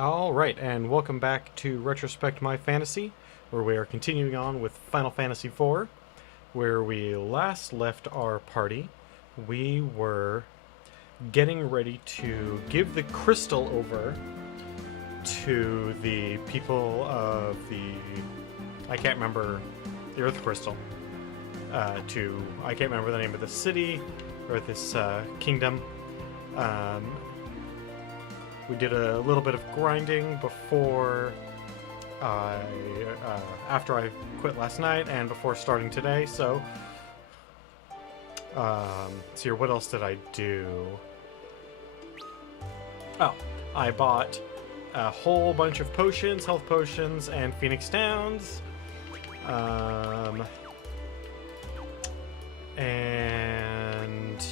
Alright, and welcome back to Retrospect My Fantasy, where we are continuing on with Final Fantasy IV. Where we last left our party, we were getting ready to give the crystal over to the people of the... I can't remember... the Earth Crystal. I can't remember the name of the city, or this kingdom. We did a little bit of grinding before after I quit last night and before starting today, so let's see, what else did I do? Oh, I bought a whole bunch of potions, health potions, and Phoenix Downs. And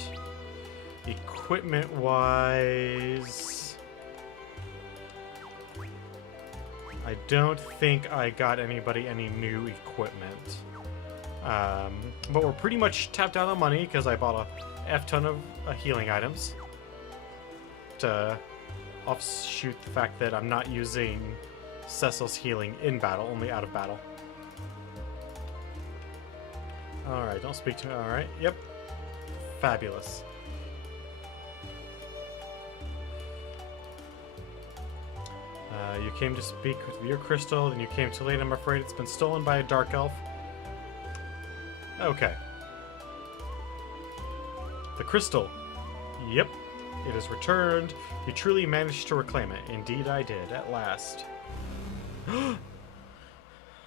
equipment-wise, I don't think I got anybody any new equipment. But we're pretty much tapped out on money because I bought a F-ton of healing items to offshoot the fact that I'm not using Cecil's healing in battle, only out of battle. Alright, don't speak to me. Alright, yep. Fabulous. You came to speak with your crystal, and you came too late. I'm afraid it's been stolen by a dark elf. Okay. The crystal. Yep. It is returned. You truly managed to reclaim it. Indeed I did, at last.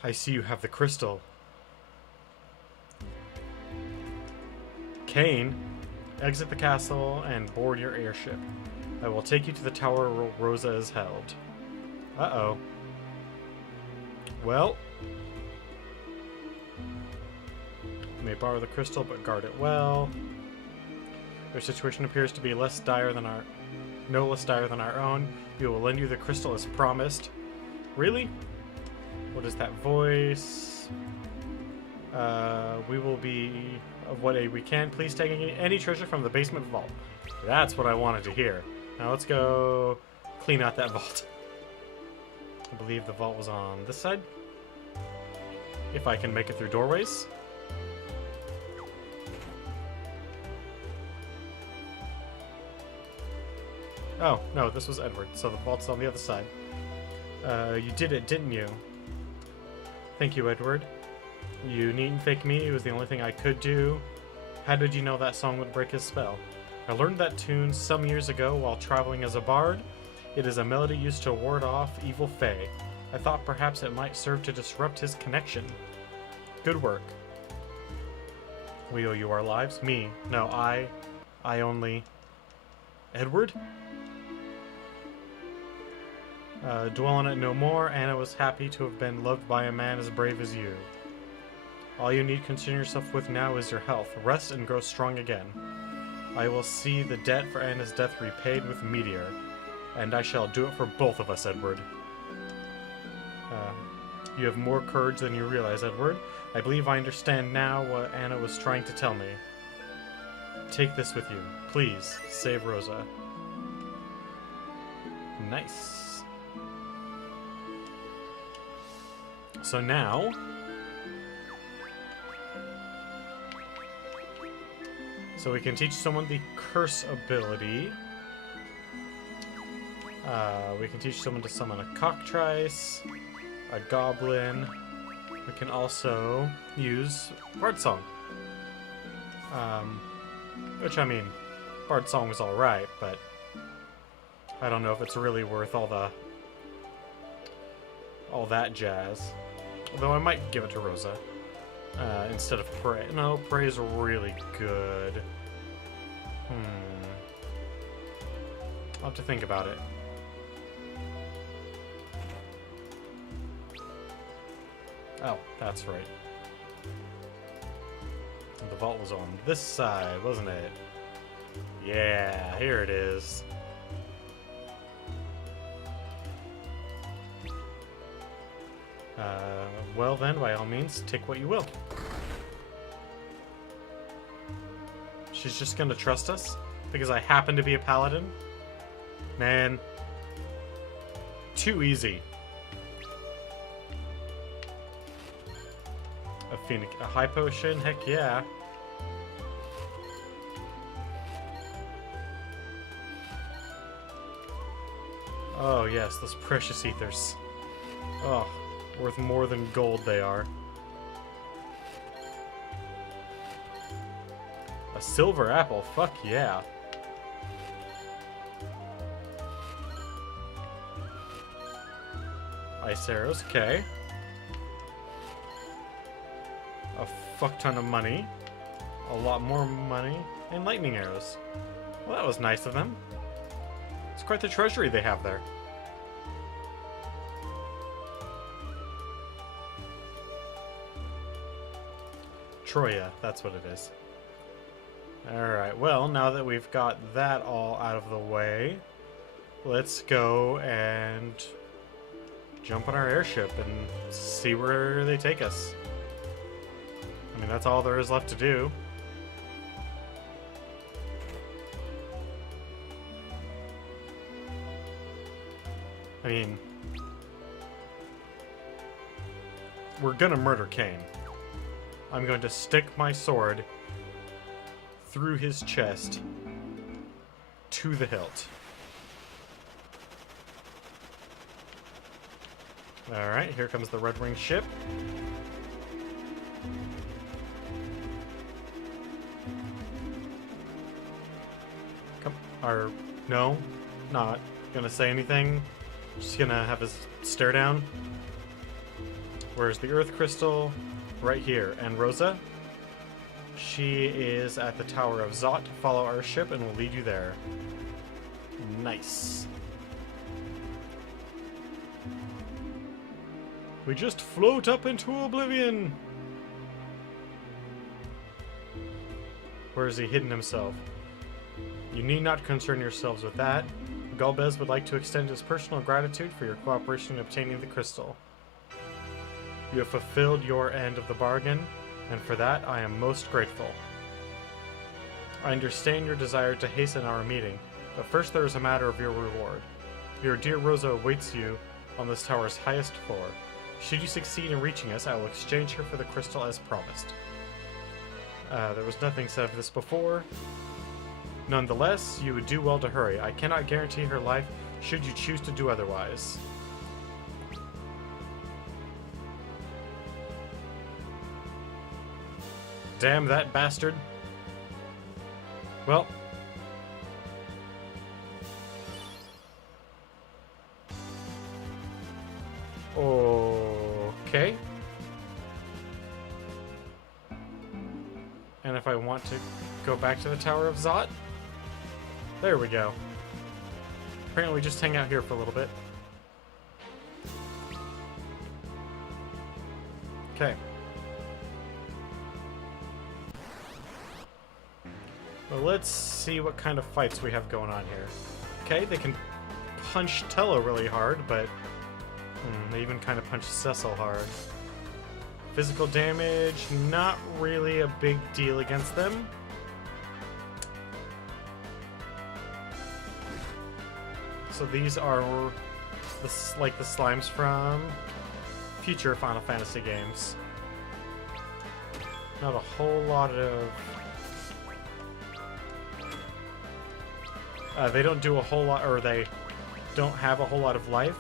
I see you have the crystal. Kane, exit the castle and board your airship. I will take you to the tower where Rosa is held. Uh-oh. Well. You may borrow the crystal, but guard it well. Your situation appears to be no less dire than our own. We will lend you the crystal as promised. Really? What is that voice? We will be of what aid we can. Please take any treasure from the basement vault. That's what I wanted to hear. Now let's go clean out that vault. I believe the vault was on this side. If I can make it through doorways. Oh, no, this was Edward, so the vault's on the other side. You did it, didn't you? Thank you, Edward. You needn't thank me, it was the only thing I could do. How did you know that song would break his spell? I learned that tune some years ago while traveling as a bard. It is a melody used to ward off evil fae. I thought perhaps it might serve to disrupt his connection. Good work. We owe you our lives? Me? No, I only... Edward? Dwell on it no more. Anna was happy to have been loved by a man as brave as you. All you need to concern yourself with now is your health. Rest and grow strong again. I will see the debt for Anna's death repaid with Meteor. And I shall do it for both of us, Edward. You have more courage than you realize, Edward. I believe I understand now what Anna was trying to tell me. Take this with you. Please, save Rosa. Nice. So now... So we can teach someone the curse ability. We can teach someone to summon a cockatrice, a goblin. We can also use Bard Song. Which, I mean, Bard Song was alright, but I don't know if it's really worth all that jazz. Although I might give it to Rosa instead of Prey. No, Prey is really good. I'll have to think about it. Oh, that's right. The vault was on this side, wasn't it? Yeah, here it is. Well then, by all means, take what you will. She's just gonna trust us? Because I happen to be a paladin? Man. too easy. A high potion? Heck yeah. Oh yes, those precious ethers. Oh, worth more than gold they are. A silver apple? Fuck yeah. Ice arrows, okay. A fuck ton of money. A lot more money. And lightning arrows. Well, that was nice of them. It's quite the treasury they have there. Troya, that's what it is. Alright, well, now that we've got that all out of the way, let's go and jump on our airship and see where they take us. I mean, that's all there is left to do. I mean, we're gonna murder Cain. I'm going to stick my sword through his chest to the hilt. Alright, here comes the Red Wing ship. Come, no, not gonna say anything. Just gonna have his stare down. Where's the Earth Crystal? Right here. And Rosa? She is at the Tower of Zot. Follow our ship and we'll lead you there. Nice. We just float up into oblivion! Where has he hidden himself? You need not concern yourselves with that. Galbez would like to extend his personal gratitude for your cooperation in obtaining the crystal. You have fulfilled your end of the bargain, and for that I am most grateful. I understand your desire to hasten our meeting, but first there is a matter of your reward. Your dear Rosa awaits you on this tower's highest floor. Should you succeed in reaching us, I will exchange her for the crystal as promised. There was nothing said of this before. Nonetheless, you would do well to hurry. I cannot guarantee her life should you choose to do otherwise. Damn that bastard. Well. Okay. And if I want to go back to the Tower of Zot? There we go. Apparently just hang out here for a little bit. Okay. Well, let's see what kind of fights we have going on here. Okay, they can punch Tello really hard, but they even kind of punch Cecil hard. Physical damage, not really a big deal against them. So these are like the slimes from future Final Fantasy games. Not a whole lot of... they don't do a whole lot, or they don't have a whole lot of life,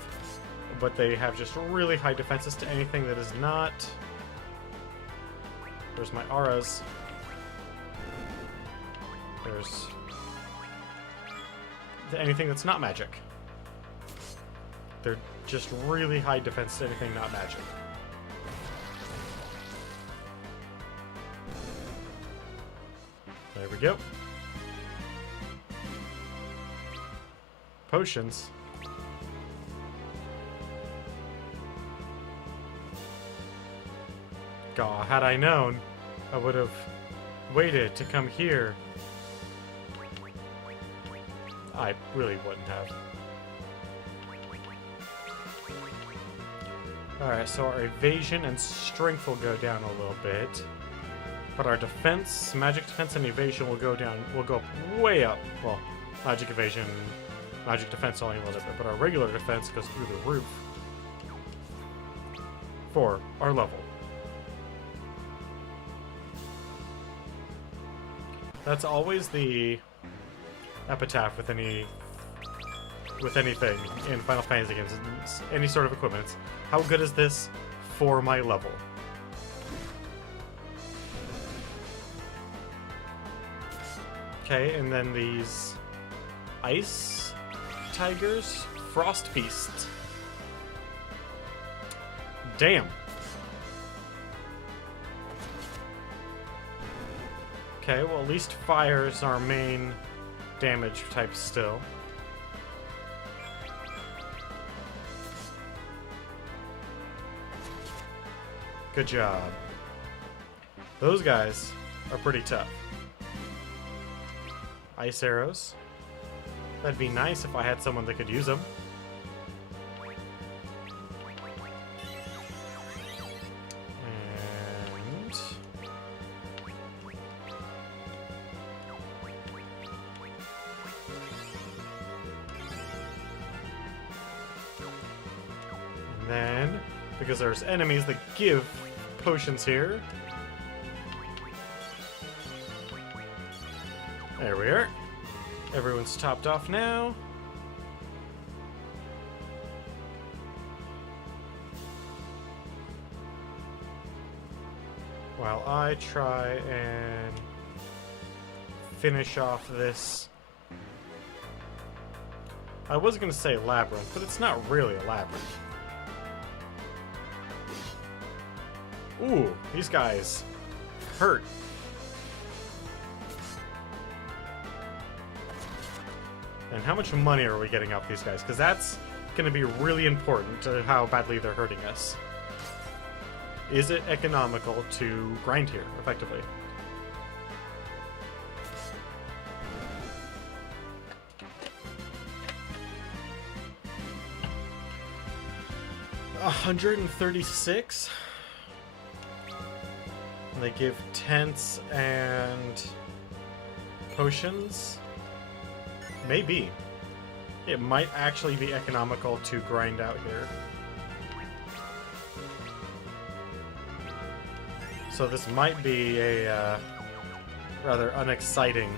but they have just really high defenses to anything that is not... There's my auras. There's... anything that's not magic. They're just really high defense to anything not magic. There we go. Potions. God, had I known, I would have waited to come here. I really wouldn't have. Alright, so our evasion and strength will go down a little bit. But our defense, magic defense and evasion will go down, will go way up. Well, magic evasion Magic defense only a little bit, but our regular defense goes through the roof for our level. That's always the epitaph with anything in Final Fantasy games, any sort of equipment. It's, how good is this for my level? Okay, and then these ice tigers, frost beasts. Damn. Okay, well at least fire is our main damage type still. Good job. Those guys are pretty tough. Ice arrows. That'd be nice if I had someone that could use them. And then, because there's enemies that give potions here. There we are. Everyone's topped off now. While I try and finish off this. I was going to say labyrinth, but it's not really a labyrinth. Ooh, these guys hurt. And how much money are we getting off these guys? Because that's going to be really important to how badly they're hurting us. Is it economical to grind here, effectively? $136? They give tents and potions? Maybe. It might actually be economical to grind out here. So this might be a rather unexciting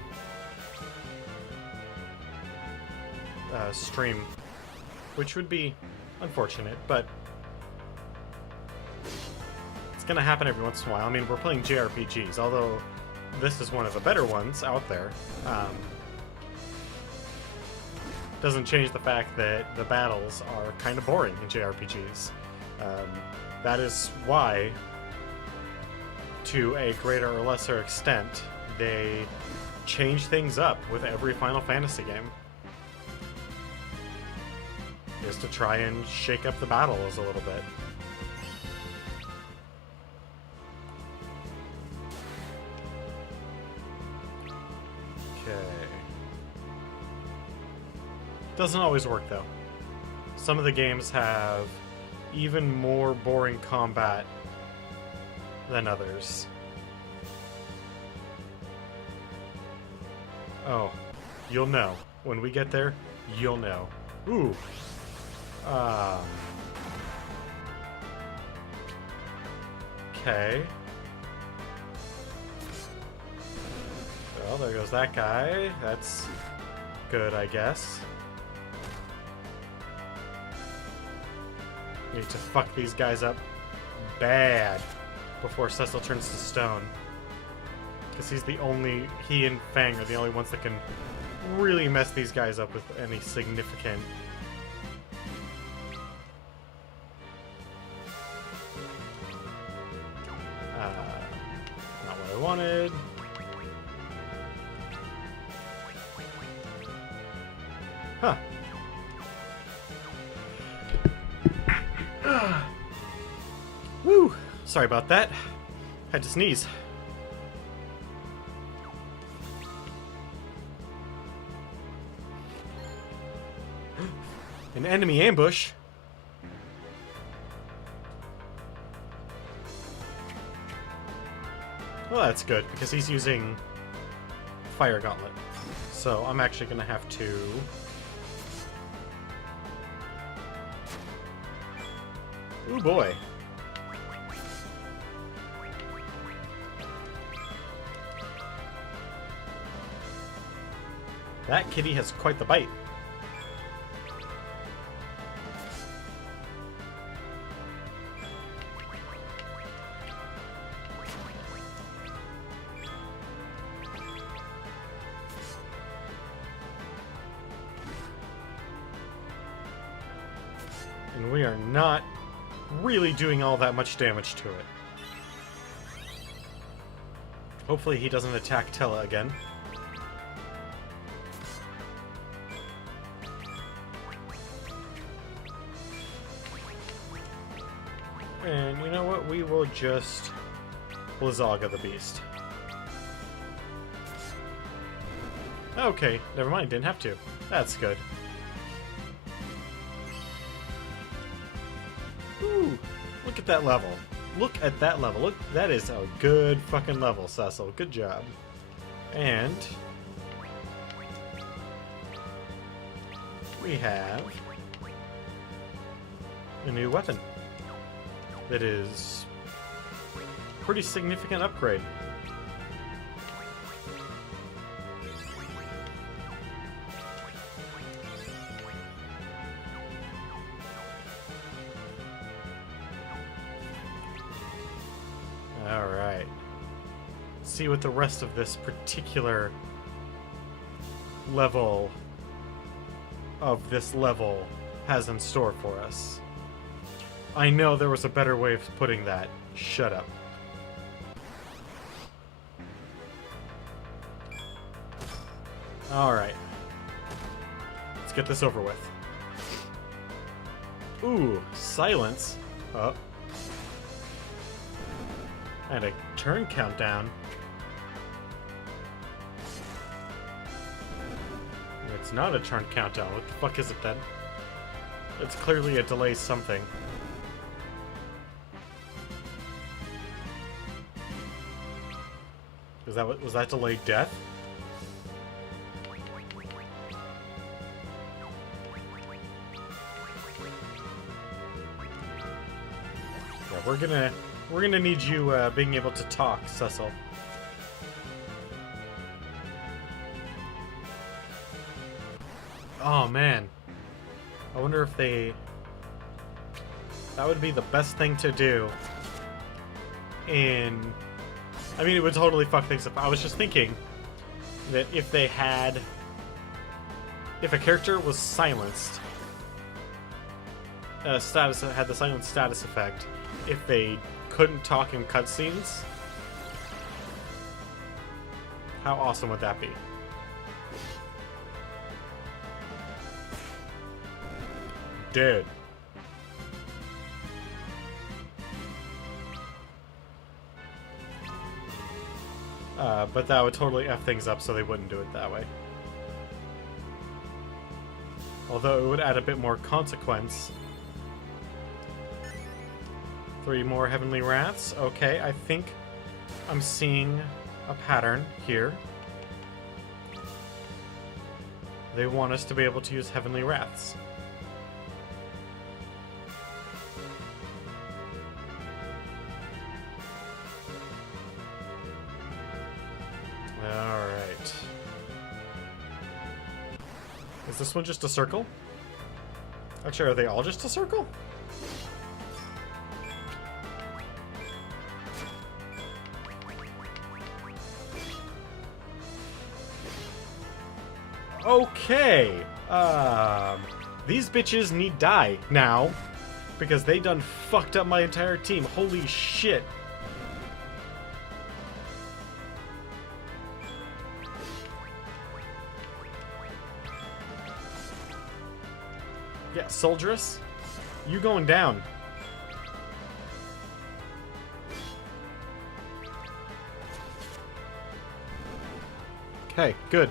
stream, which would be unfortunate, but it's gonna happen every once in a while. I mean, we're playing JRPGs, although this is one of the better ones out there. Doesn't change the fact that the battles are kind of boring in JRPGs. That is why, to a greater or lesser extent, they change things up with every Final Fantasy game. Is to try and shake up the battles a little bit. Doesn't always work, though. Some of the games have even more boring combat than others. Oh, you'll know. When we get there, you'll know. Ooh. Okay. Well, there goes that guy. That's good, I guess. Need to fuck these guys up bad before Cecil turns to stone. Because he and Fang are the only ones that can really mess these guys up with any significant... not what I wanted. Huh. Woo! Sorry about that. Had to sneeze. An enemy ambush? Well, that's good, because he's using Fire Gauntlet. So I'm actually going to have to Ooh boy. That kitty has quite the bite. And we are not really doing all that much damage to it. Hopefully he doesn't attack Tella again. And you know what? We will just Blizzaga the beast. Okay, never mind. Didn't have to. That's good. Ooh, look at that level. Look at that level. Look, that is a good fucking level, Cecil. Good job. And we have a new weapon. That is pretty significant upgrade. All right. See what the rest of this particular level has in store for us. I know there was a better way of putting that. Shut up. Alright. Let's get this over with. Ooh, silence. Oh. And a turn countdown. It's not a turn countdown. What the fuck is it then? It's clearly a delay something. Was that delayed death? Yeah, we're gonna need you being able to talk, Cecil. Oh man, I wonder if that would be the best thing to do in. I mean, it would totally fuck things up. I was just thinking that if a character was silenced, had the silent status effect, if they couldn't talk in cutscenes, how awesome would that be? Dude. But that would totally F things up, so they wouldn't do it that way. Although it would add a bit more consequence. 3 more Heavenly Wraths. Okay, I think I'm seeing a pattern here. They want us to be able to use Heavenly Wraths. Alright. Is this one just a circle? Actually, are they all just a circle? Okay. These bitches need die now because they done fucked up my entire team. Holy shit. Yeah, Soldieress, you going down. Okay, good.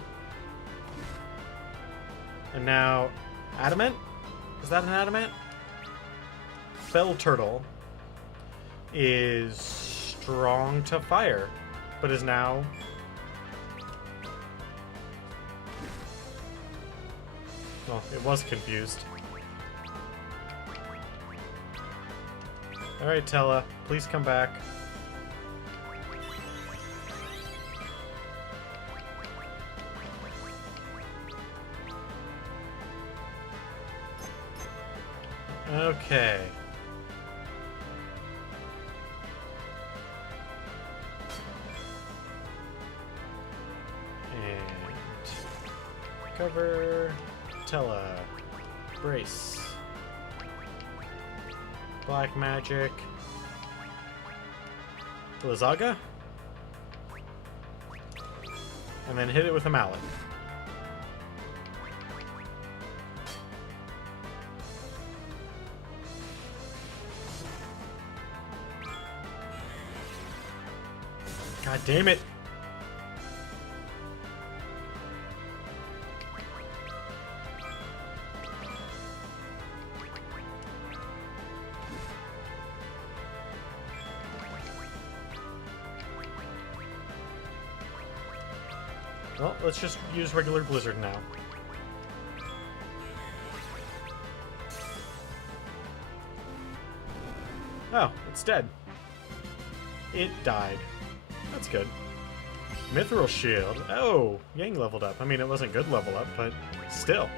And now, Adamant? Is that an Adamant? Fell Turtle is strong to fire, but is now... Well, it was confused. Alright, Tella, please come back. Okay. And cover, Tella, brace, black magic, Blizzaga, and then hit it with a mallet. God damn it! Well, let's just use regular Blizzard now. Oh, it's dead. It died. That's good. Mithril Shield. Oh, Yang leveled up. I mean, it wasn't good level up, but still.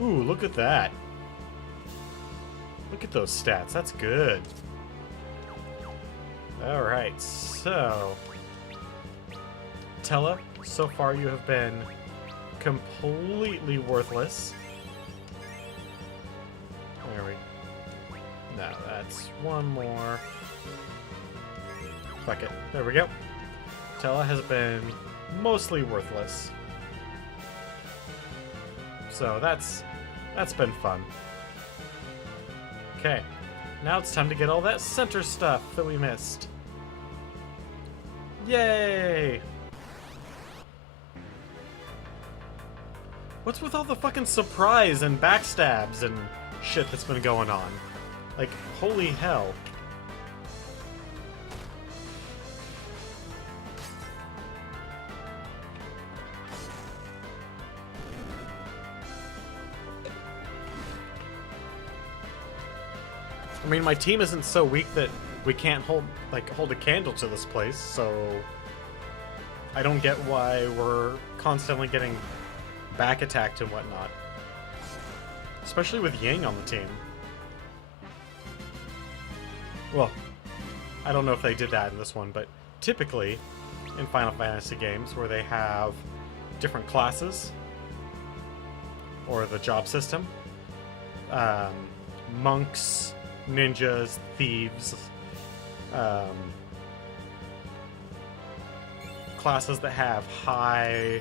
Ooh, look at that. Look at those stats. That's good. Alright, so... Tella, so far you have been completely worthless. There we go. No, that's one more. Fuck it. There we go. Tella has been mostly worthless. So that's been fun. Okay. Now it's time to get all that center stuff that we missed. Yay! What's with all the fucking surprise and backstabs and shit that's been going on? Like, holy hell. I mean, my team isn't so weak that we can't hold a candle to this place, so I don't get why we're constantly getting back attacked and whatnot. Especially with Yang on the team. Well, I don't know if they did that in this one, but typically in Final Fantasy games where they have different classes or the job system, monks, ninjas, thieves, classes that have high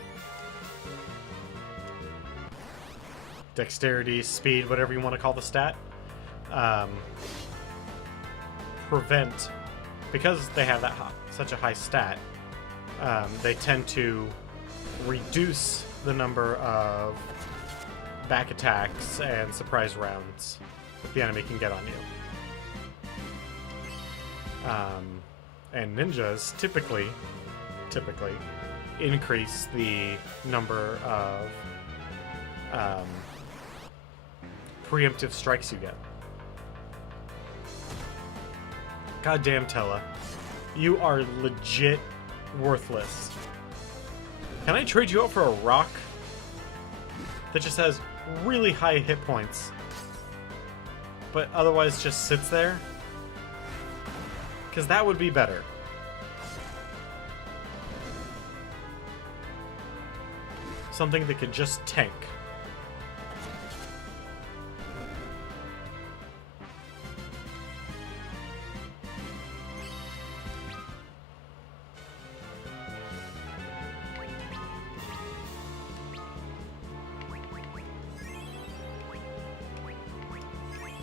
dexterity, speed, whatever you want to call the stat, prevent, because they have that such a high stat, they tend to reduce the number of back attacks and surprise rounds that the enemy can get on you. And ninjas typically increase the number of preemptive strikes you get. Goddamn, Tella. You are legit worthless. Can I trade you out for a rock that just has really high hit points, but otherwise just sits there? Because that would be better. Something that could just tank.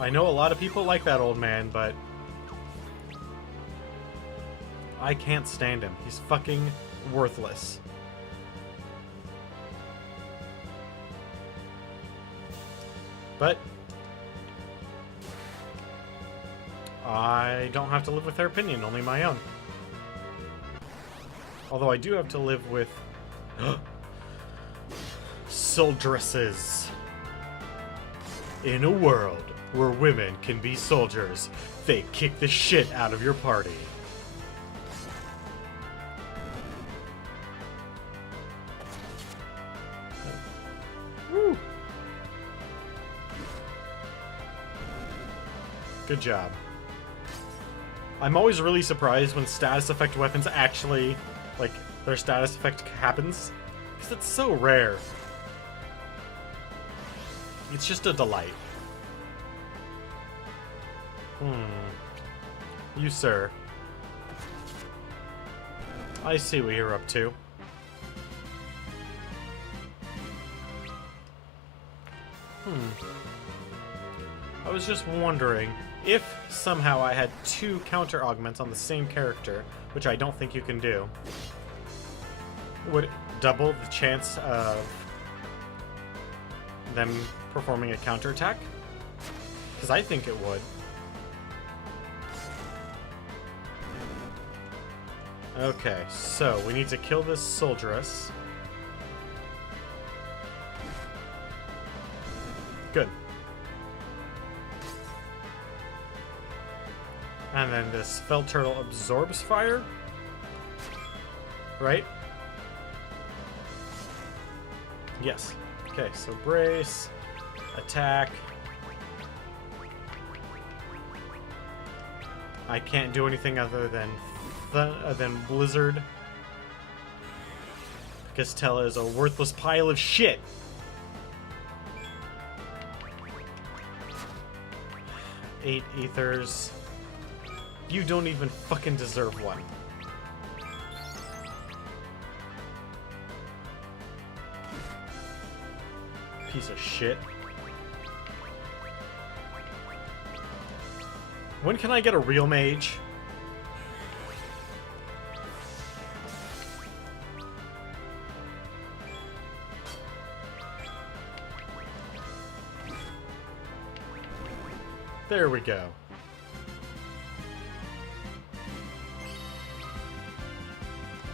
I know a lot of people like that old man, but I can't stand him. He's fucking worthless. But I don't have to live with their opinion, only my own. Although I do have to live with soul dresses. In a world where women can be soldiers, they kick the shit out of your party. Woo. Good job. I'm always really surprised when status effect weapons actually, like, their status effect happens. Because it's so rare. It's just a delight. You, sir. I see what you're up to. I was just wondering if somehow I had 2 counter augments on the same character, which I don't think you can do, would it double the chance of them performing a counterattack? Because I think it would. Okay, so we need to kill this soldieress. Good. And then this felt turtle absorbs fire. Right? Yes. Okay, so brace, attack. I can't do anything other than blizzard. Because Tella is a worthless pile of shit. Eight ethers. You don't even fucking deserve one. Piece of shit. When can I get a real mage? There we go.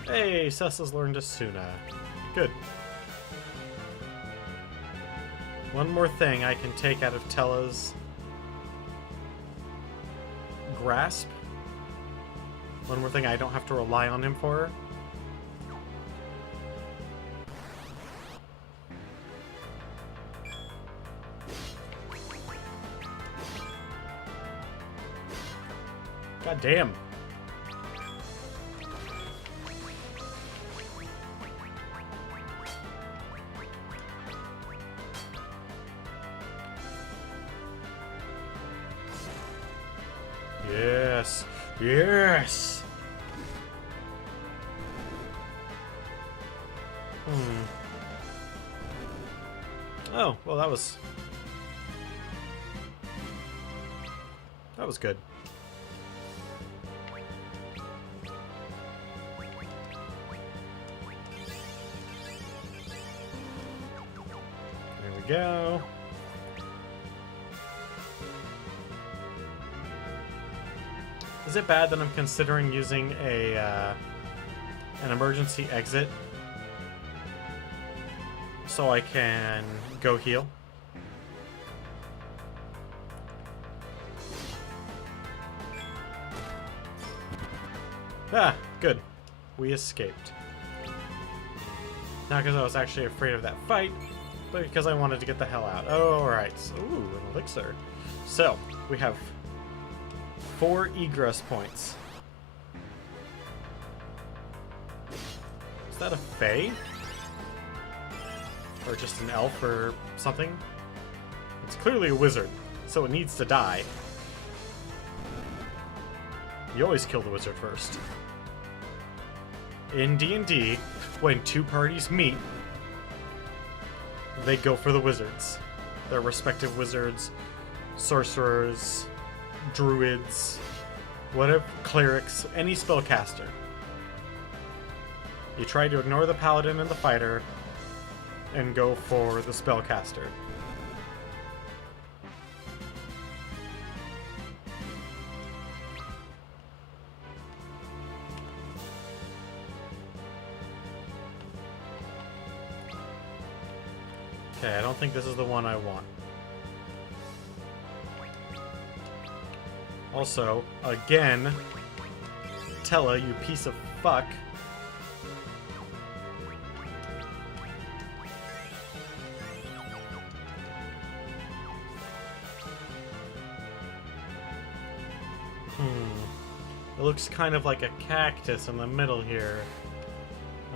Hey, Cecil's learned Asuna. Good. One more thing I can take out of Tella's grasp. One more thing I don't have to rely on him for. God damn. Yes. Yes. Oh, well that was good. There we go. Is it bad that I'm considering using an emergency exit so I can go heal? Ah, good. We escaped. Not because I was actually afraid of that fight, but because I wanted to get the hell out. Oh, alright. Ooh, an elixir. So, we have 4 egress points. Is that a fae? Or just an elf or something? It's clearly a wizard, so it needs to die. You always kill the wizard first. In D&D, when 2 parties meet, they go for the wizards. Their respective wizards, sorcerers, druids, whatever, clerics, any spellcaster. You try to ignore the paladin and the fighter and go for the spellcaster. Okay, I don't think this is the one I want. Also, again, Tella, you piece of fuck. It looks kind of like a cactus in the middle here.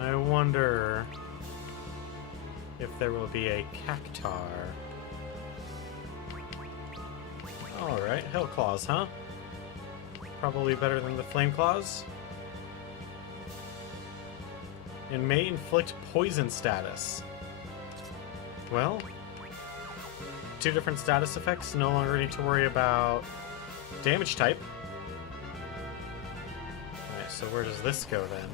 I wonder if there will be a cactar. Alright, Hell Claws, huh? Probably better than the Flame Claws. And may inflict poison status. Well, 2 different status effects, no longer need to worry about damage type. Alright, so where does this go then?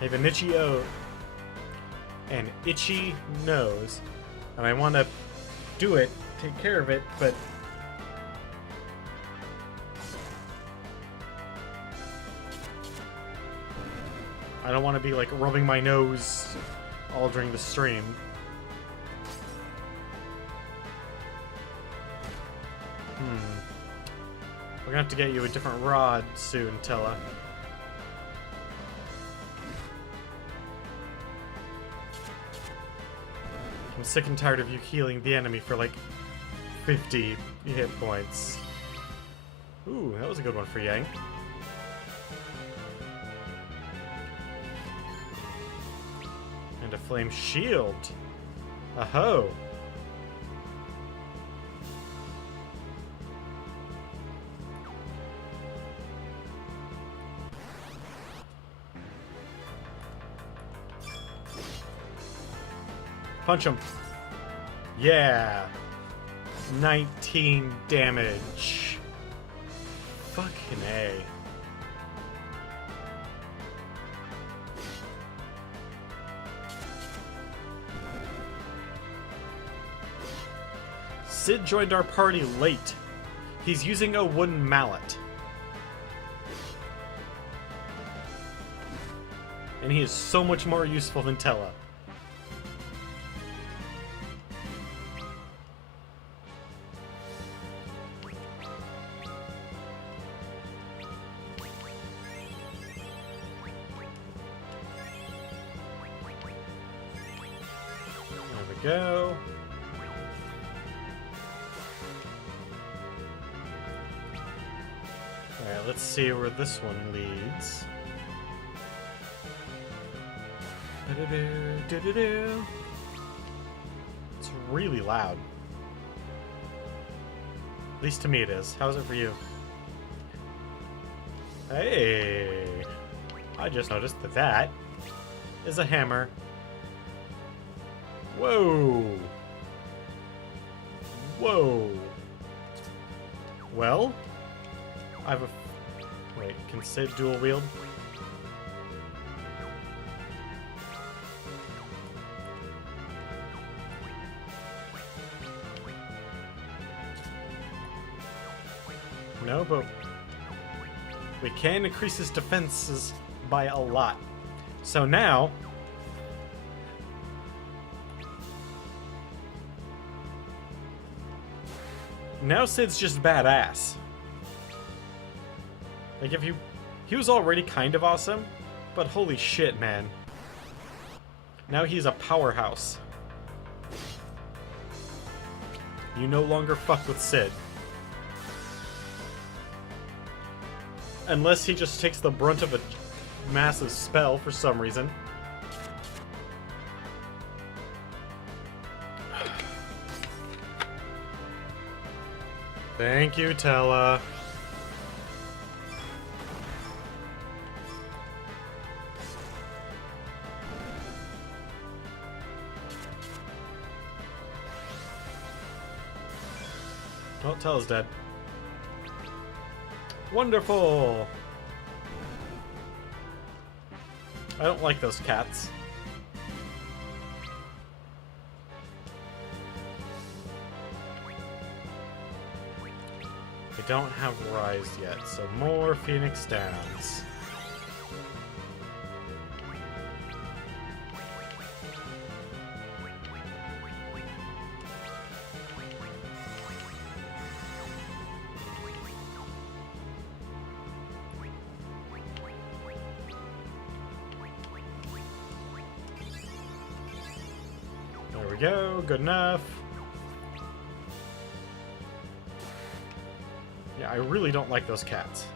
I have an itchy nose, and I want to do it, take care of it, but I don't want to be like rubbing my nose all during the stream. We're gonna have to get you a different rod soon, Tella. I'm sick and tired of you healing the enemy for like 50 hit points. Ooh, that was a good one for Yang. And a flame shield. Aho! Punch him. Yeah. 19 damage. Fucking A. Sid joined our party late. He's using a wooden mallet. And he is so much more useful than Tella. Go. Alright, let's see where this one leads. It's really loud. At least to me it is. How's it for you? Hey! I just noticed that that is a hammer. Whoa! Whoa! Well, I have a... Wait, can Sid dual wield? No, but we can increase his defenses by a lot. So now... Now Sid's just badass. Like, if he was already kind of awesome, but holy shit, man. Now he's a powerhouse. You no longer fuck with Sid. Unless he just takes the brunt of a massive spell for some reason. Thank you, Tella. Oh, Tella's dead. Wonderful! I don't like those cats. I don't have Rise yet, so more Phoenix Downs. we go. Good enough. Yeah, I really don't like those cats.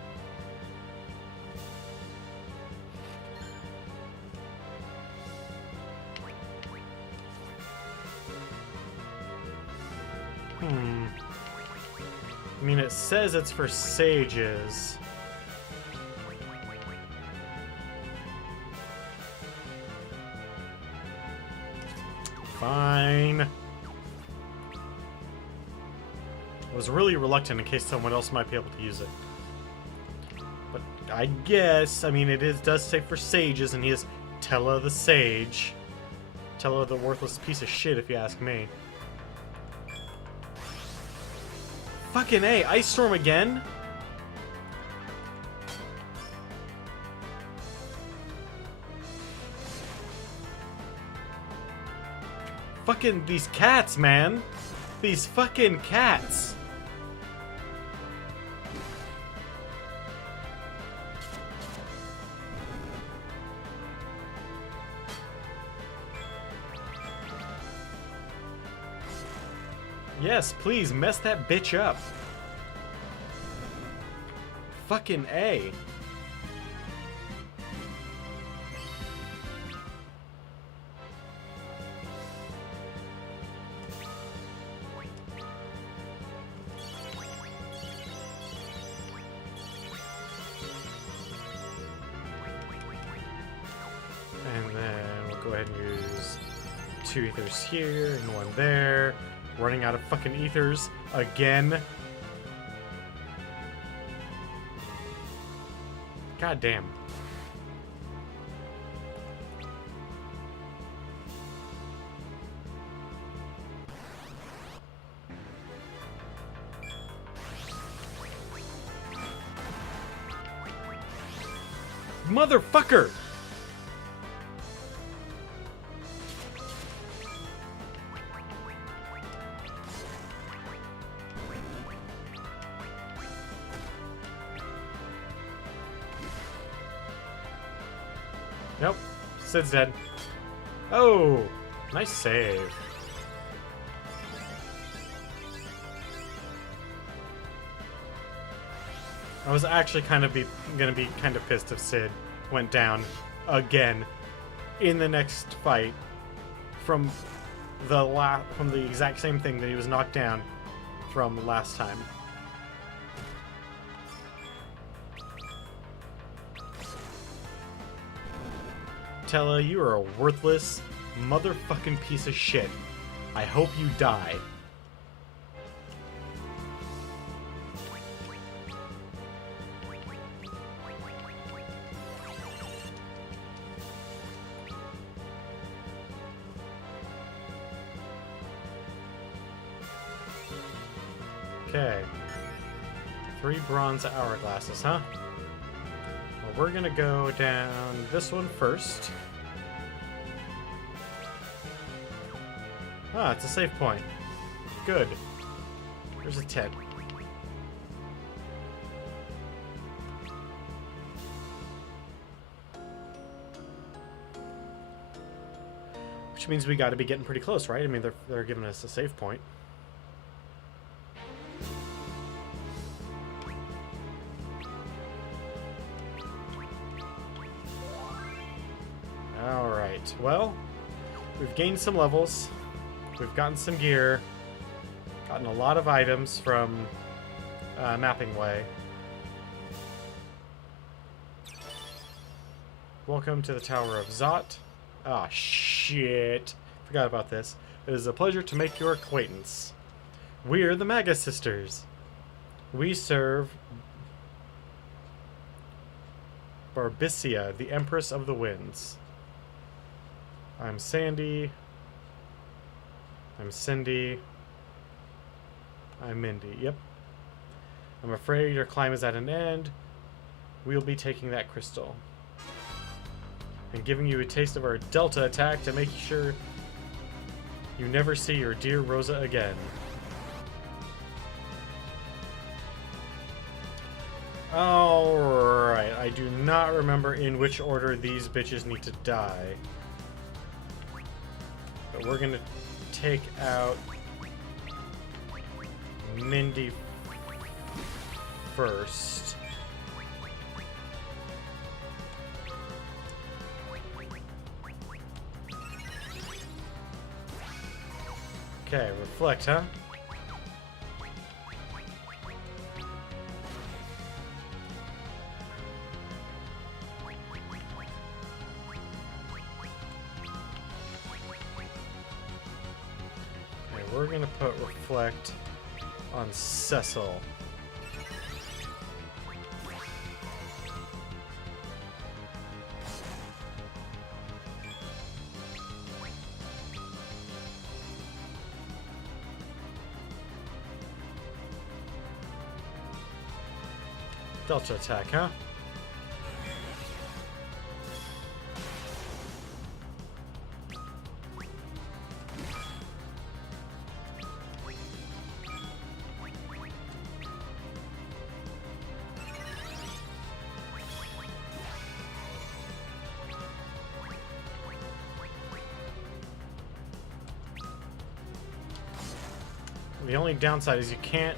I mean, it says it's for sages. Fine. I was really reluctant in case someone else might be able to use it. But I guess, I mean, does say for sages, and he is Tella the Sage. Tella the worthless piece of shit, if you ask me. Fucking A, Ice Storm again? Fucking these cats, man. These fucking cats. Yes, please, mess that bitch up. Fucking A. And then we'll go ahead and use 2 ethers here and 1 there. Running out of fucking ethers again. God damn. Motherfucker! Nope. Sid's dead. Oh! Nice save. I was actually gonna be kind of pissed if Sid went down again in the next fight from the exact same thing that he was knocked down from last time. Tella, you are a worthless motherfucking piece of shit. I hope you die. Okay. 3 bronze hourglasses, huh? Well, we're gonna go down this one first. Ah, it's a save point. Good. There's a Ted. Which means we gotta be getting pretty close, right? I mean, they're giving us a save point. Alright, well, we've gained some levels. We've gotten some gear. Gotten a lot of items from Mapping Way. Welcome to the Tower of Zot. Ah, shit. Forgot about this. It is a pleasure to make your acquaintance. We're the Maga Sisters. We serve Barbicia, the Empress of the Winds. I'm Sandy. I'm Cindy. I'm Mindy. Yep. I'm afraid your climb is at an end. We'll be taking that crystal and giving you a taste of our Delta attack to make sure you never see your dear Rosa again. Alright, I do not remember in which order these bitches need to die. But we're gonna take out Mindy first. Okay, reflect, huh? Okay, we're gonna put reflect on Cecil. Delta attack, huh? The only downside is you can't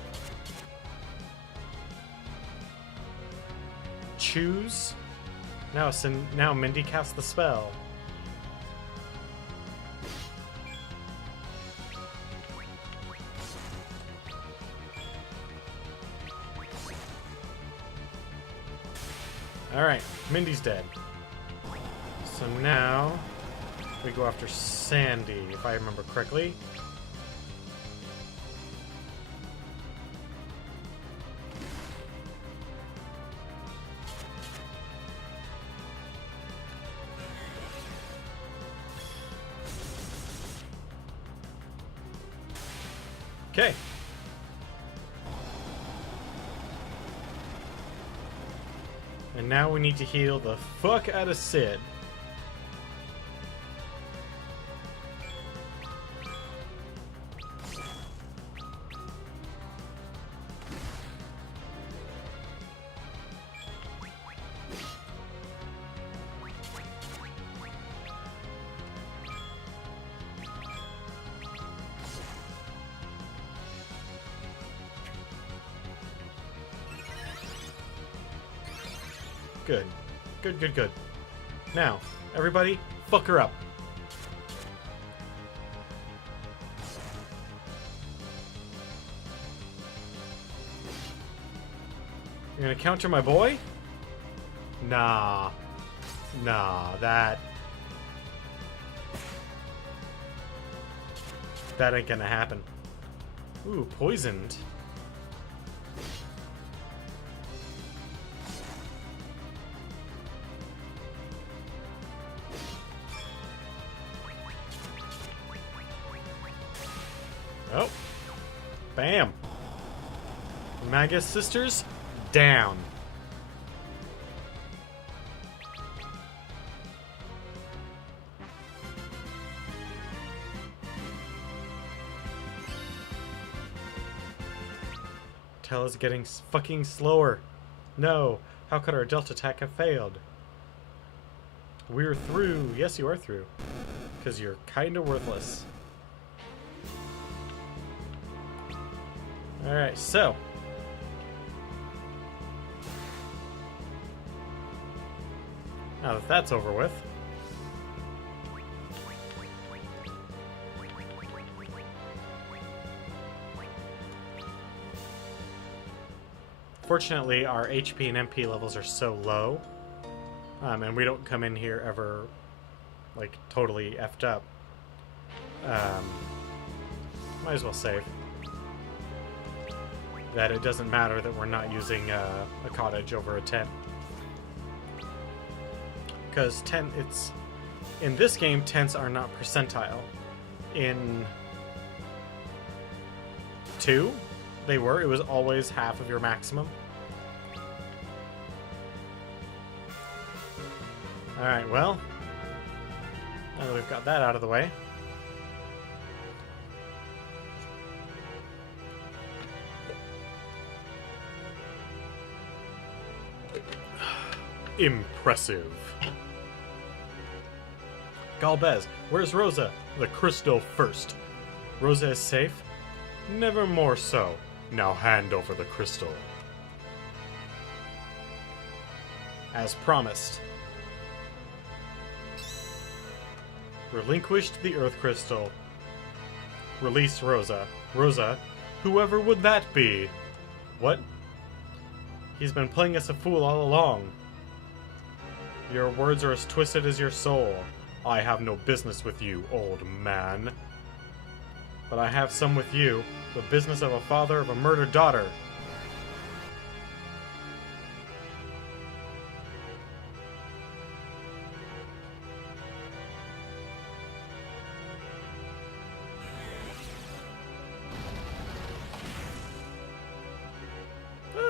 choose. Now Mindy casts the spell. Alright, Mindy's dead. So now we go after Sandy, if I remember correctly. Okay. And now we need to heal the fuck out of Sid. Good. Good, good, good. Now, everybody, fuck her up. You're gonna counter my boy? Nah. Nah, that ain't gonna happen. Ooh, poisoned. Oh. Bam. Magus sisters, down. Tell is getting fucking slower. No. How could our Delta attack have failed? We're through. Yes, you are through. Because you're kinda worthless. Alright, so. Now that that's over with. Fortunately, our HP and MP levels are so low. And we don't come in here ever, like, totally effed up. Might as well save. That it doesn't matter that we're not using a cottage over a tent. Because it's... In this game, tents are not percentile. In 2, they were. It was always half of your maximum. Alright, well. Now that we've got that out of the way. Impressive. Galbez, where's Rosa? The crystal first. Rosa is safe? Never more so. Now hand over the crystal. As promised. Relinquished the Earth Crystal. Release Rosa. Rosa? Whoever would that be? What? He's been playing us a fool all along. Your words are as twisted as your soul. I have no business with you, old man. But I have some with you. The business of a father of a murdered daughter.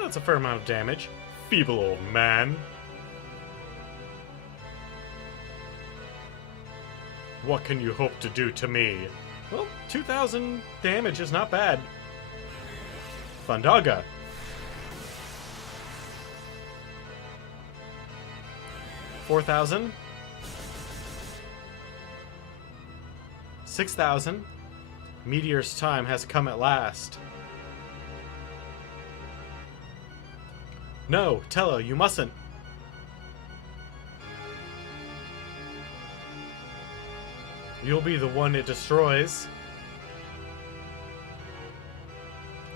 That's a fair amount of damage. Feeble old man. What can you hope to do to me? Well, 2,000 damage is not bad. Fandaga. $4,000. 6,000. Meteor's time has come at last. No, Tella, you mustn't. You'll be the one it destroys.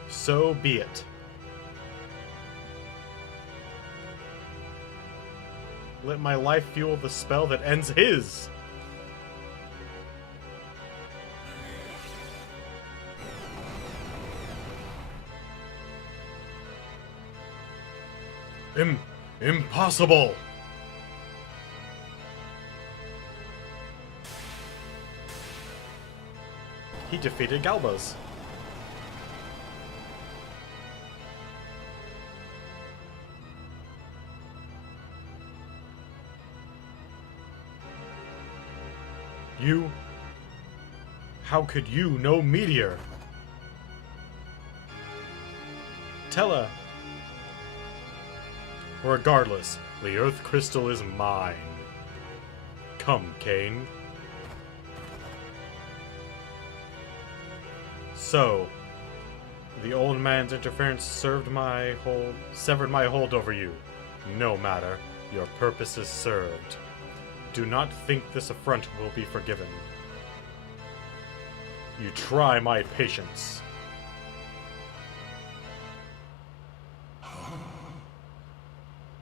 So be it. Let my life fuel the spell that ends his. Impossible! He defeated Galbos. You... How could you know Meteor? Tella. Regardless, the Earth Crystal is mine. Come, Cain. So, the old man's interference severed my hold over you. No matter, your purpose is served. Do not think this affront will be forgiven. You try my patience.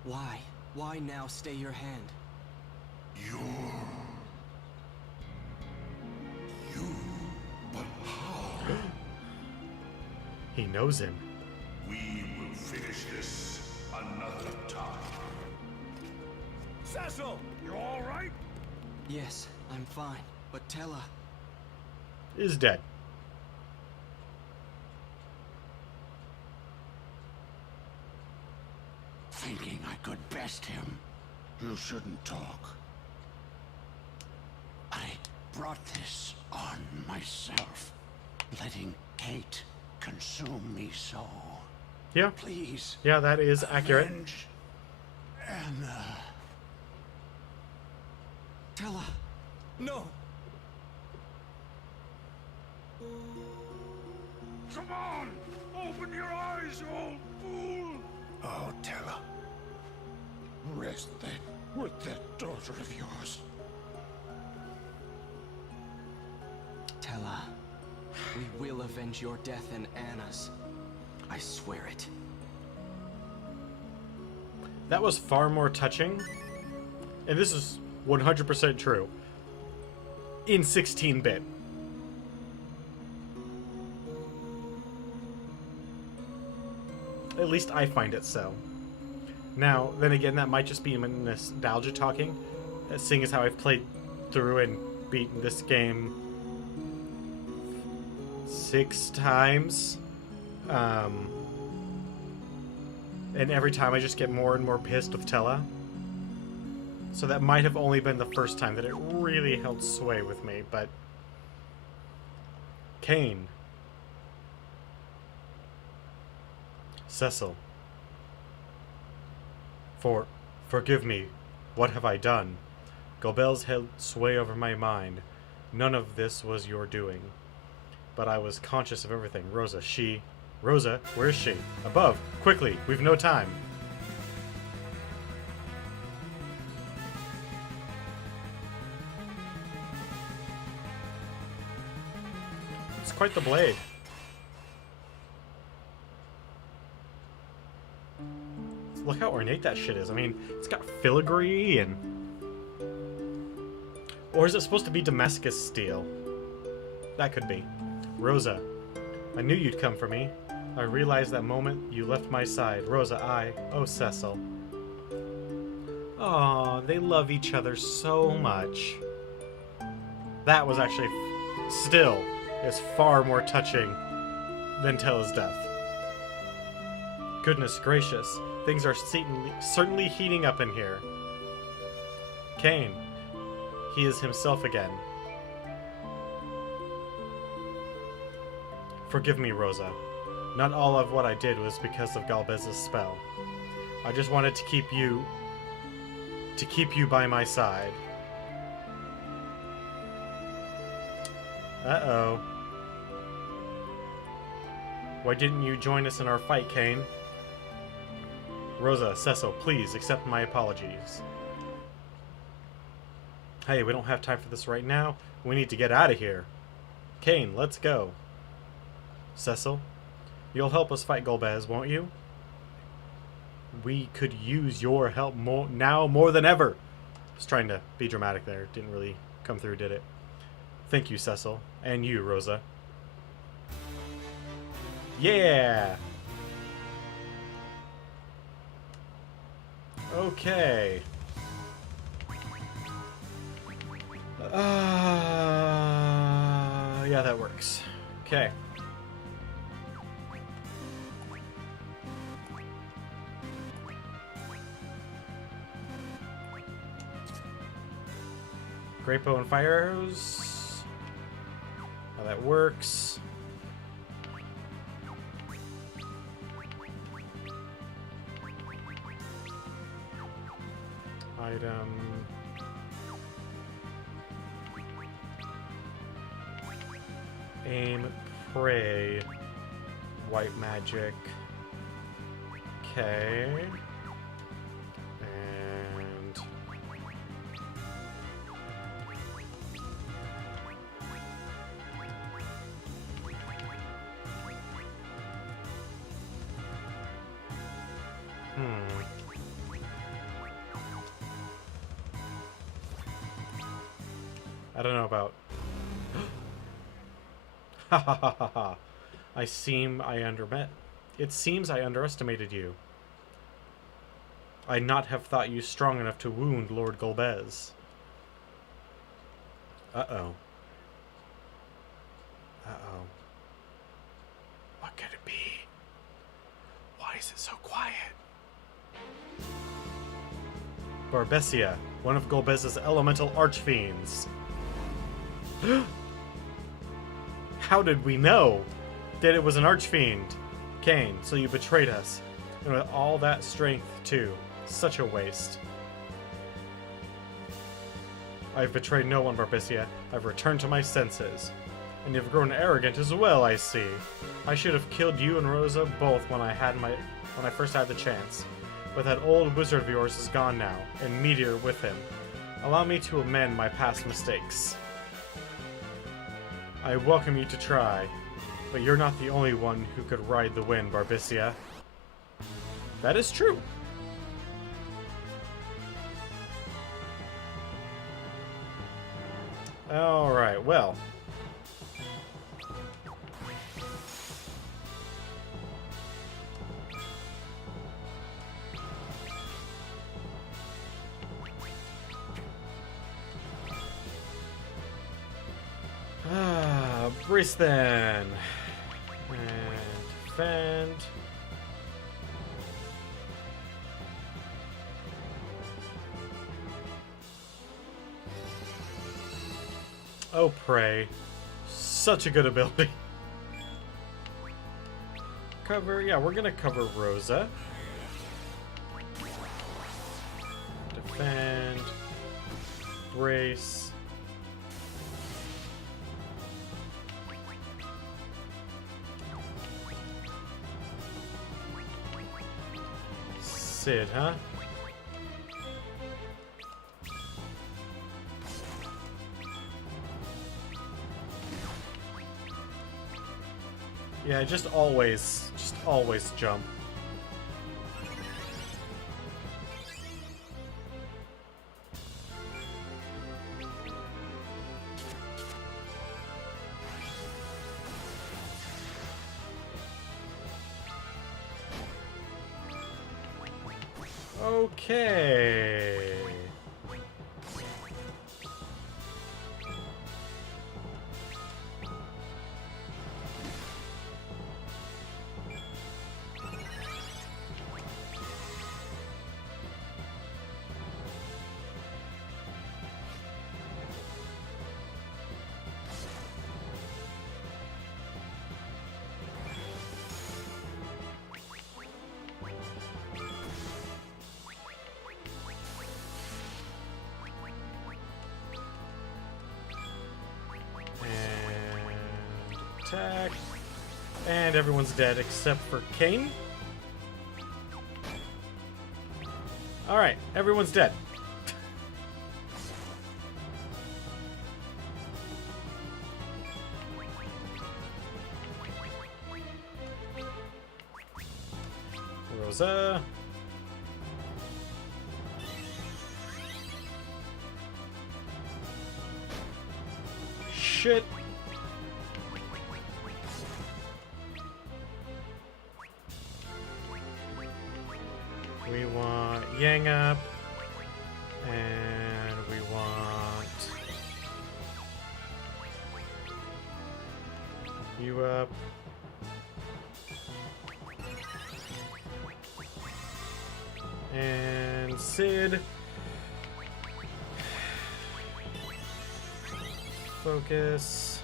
Why? Why now stay your hand? You, but how? He knows him. We will finish this another time. Cecil, you all right? Yes, I'm fine. But Tella... Is dead. Thinking I could best him. You shouldn't talk. I brought this on myself. Letting hate consume me so. Yeah. Please. Yeah, that is accurate. Avenge Anna. Tella! No! Come on! Open your eyes, you old fool! Oh, Tella. Rest then with that daughter of yours. Tella, we will avenge your death and Anna's. I swear it. That was far more touching. And this is 100% true. In 16-bit. At least I find it so. Now, then again, that might just be nostalgia talking, seeing as how I've played through and beaten this game 6 times. And every time I just get more and more pissed with Tella. So that might have only been the first time that it really held sway with me, but... Cain. Cecil. Forgive me. What have I done? Gobel's held sway over my mind. None of this was your doing. but I was conscious of everything. Rosa, Rosa, where is she? Above! Quickly! We've no time! It's quite the blade. Look how ornate that shit is. I mean, it's got filigree and... Or is it supposed to be Damascus steel? That could be. Rosa, I knew you'd come for me. I realized that moment you left my side. Rosa, oh Cecil. Aw, they love each other so much. That was actually still is far more touching than Tella's death. Goodness gracious, things are certainly heating up in here. Cain, he is himself again. Forgive me, Rosa. Not all of what I did was because of Galvez's spell. I just wanted to keep you by my side. Uh-oh. Why didn't you join us in our fight, Cain? Rosa, Cecil, please accept my apologies. Hey, we don't have time for this right now. We need to get out of here. Cain, let's go. Cecil, you'll help us fight Golbez, won't you? We could use your help now more than ever. I was trying to be dramatic there. Didn't really come through, did it? Thank you, Cecil. And you, Rosa. Yeah! Okay. Yeah, that works. Okay. Great bow and fire arrows. How that works. Item. Aim, pray. White magic. Okay. And I don't know about... Ha ha ha ha ha. It seems I underestimated you. I'd not have thought you strong enough to wound Lord Golbez. Uh-oh. Uh-oh. What could it be? Why is it so quiet? Barbesia, one of Golbez's elemental archfiends. How did we know that it was an archfiend? Cain, so you betrayed us. And with all that strength, too. Such a waste. I've betrayed no one, Barbesia. I've returned to my senses. And you've grown arrogant as well, I see. I should have killed you and Rosa both when I first had the chance. But that old wizard of yours is gone now, and Meteor with him. Allow me to amend my past mistakes. I welcome you to try, but you're not the only one who could ride the wind, Barbesia. That is true. Alright, well. Brace then. And defend. Oh, pray. Such a good ability. Cover, yeah, we're gonna cover Rosa. Defend. Brace. Sid, huh? Yeah, just always jump. Okay. Attack. And everyone's dead except for Kane. Alright, everyone's dead. Rosa. Shit. We want Yang up, and we want you up. And Sid. Focus.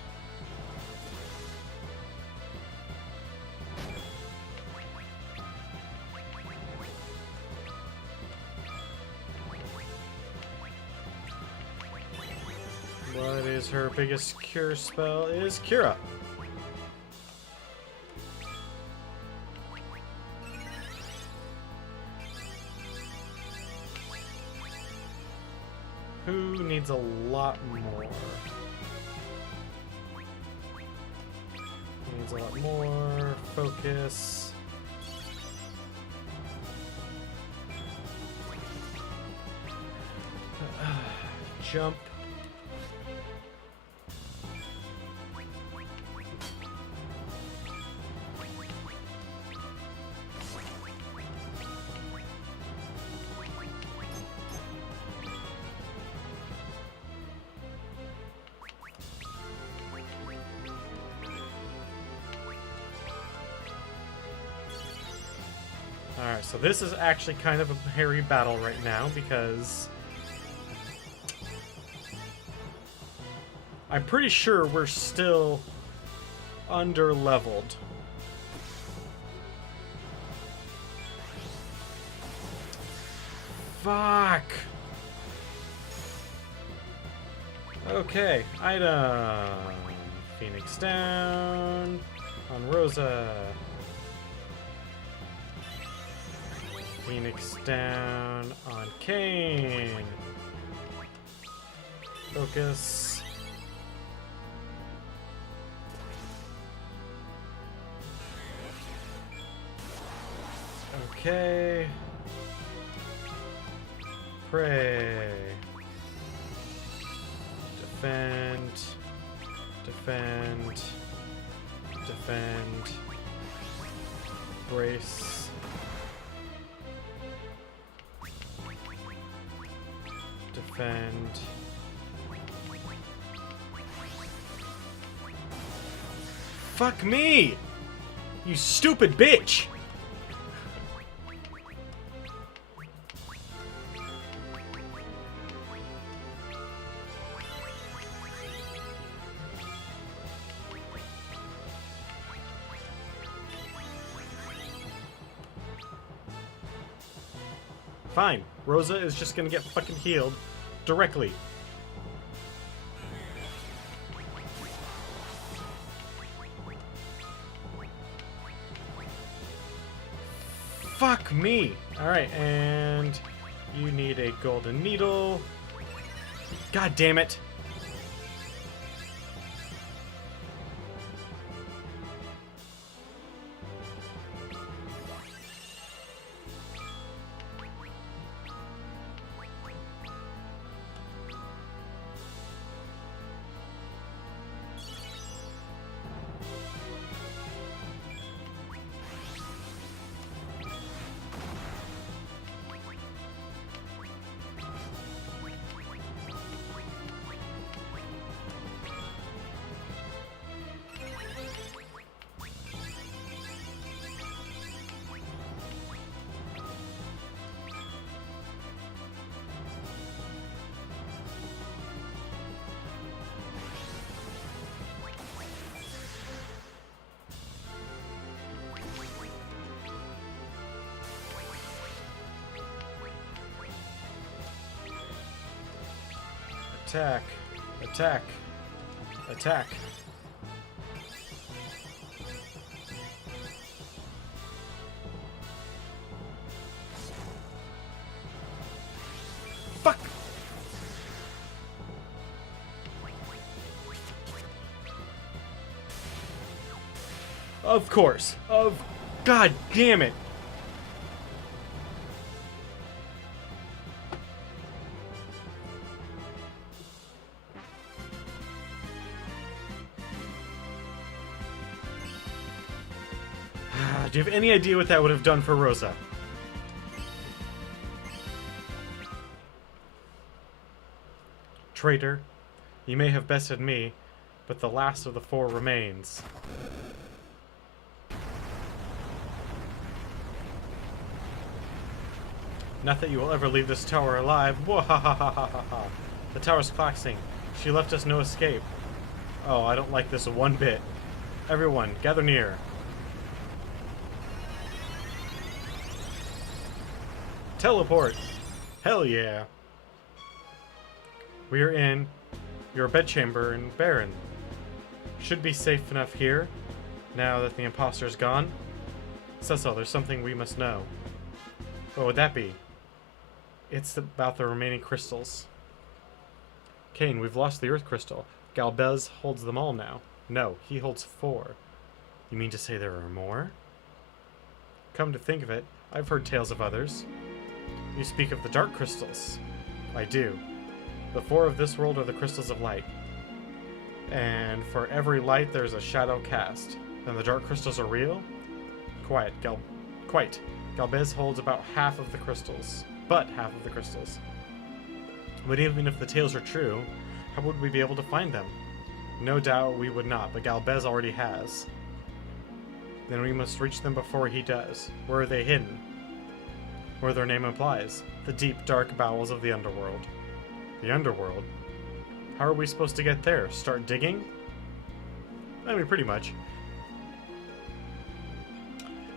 What is her biggest cure spell? Is Cura. Who needs a lot more? Needs a lot more. Focus. Jump. Alright, so this is actually kind of a hairy battle right now because I'm pretty sure we're still under-leveled. Fuck! Okay, item. Phoenix down on Rosa. Phoenix down on Kane. Focus. Okay. Pray. Defend. Defend. Defend. Brace. Defend. Fuck me! You stupid bitch! Fine. Rosa is just gonna get fucking healed directly. Fuck me! Alright, and you need a golden needle. God damn it! Attack. Attack. Attack. Fuck! Of course. God damn it. Do you have any idea what that would have done for Rosa? Traitor, you may have bested me, but the last of the four remains. Not that you will ever leave this tower alive. Whoa-ha-ha-ha-ha-ha. The tower's collapsing. She left us no escape. Oh, I don't like this one bit. Everyone, gather near. Teleport! Hell yeah! We are in your bedchamber in Baron. Should be safe enough here, now that the imposter's gone. Cecil, there's something we must know. What would that be? It's about the remaining crystals. Kane, we've lost the Earth Crystal. Galbez holds them all now. No, he holds 4. You mean to say there are more? Come to think of it, I've heard tales of others. You speak of the Dark Crystals. I do. The 4 of this world are the Crystals of Light. And for every light there's a shadow cast. Then the Dark Crystals are real? Quite. Galbez holds about half of the crystals. But half of the crystals. But even if the tales are true, how would we be able to find them? No doubt we would not, but Galbez already has. Then we must reach them before he does. Where are they hidden? Where their name implies. The deep, dark bowels of the underworld. The underworld? How are we supposed to get there? Start digging? I mean, pretty much.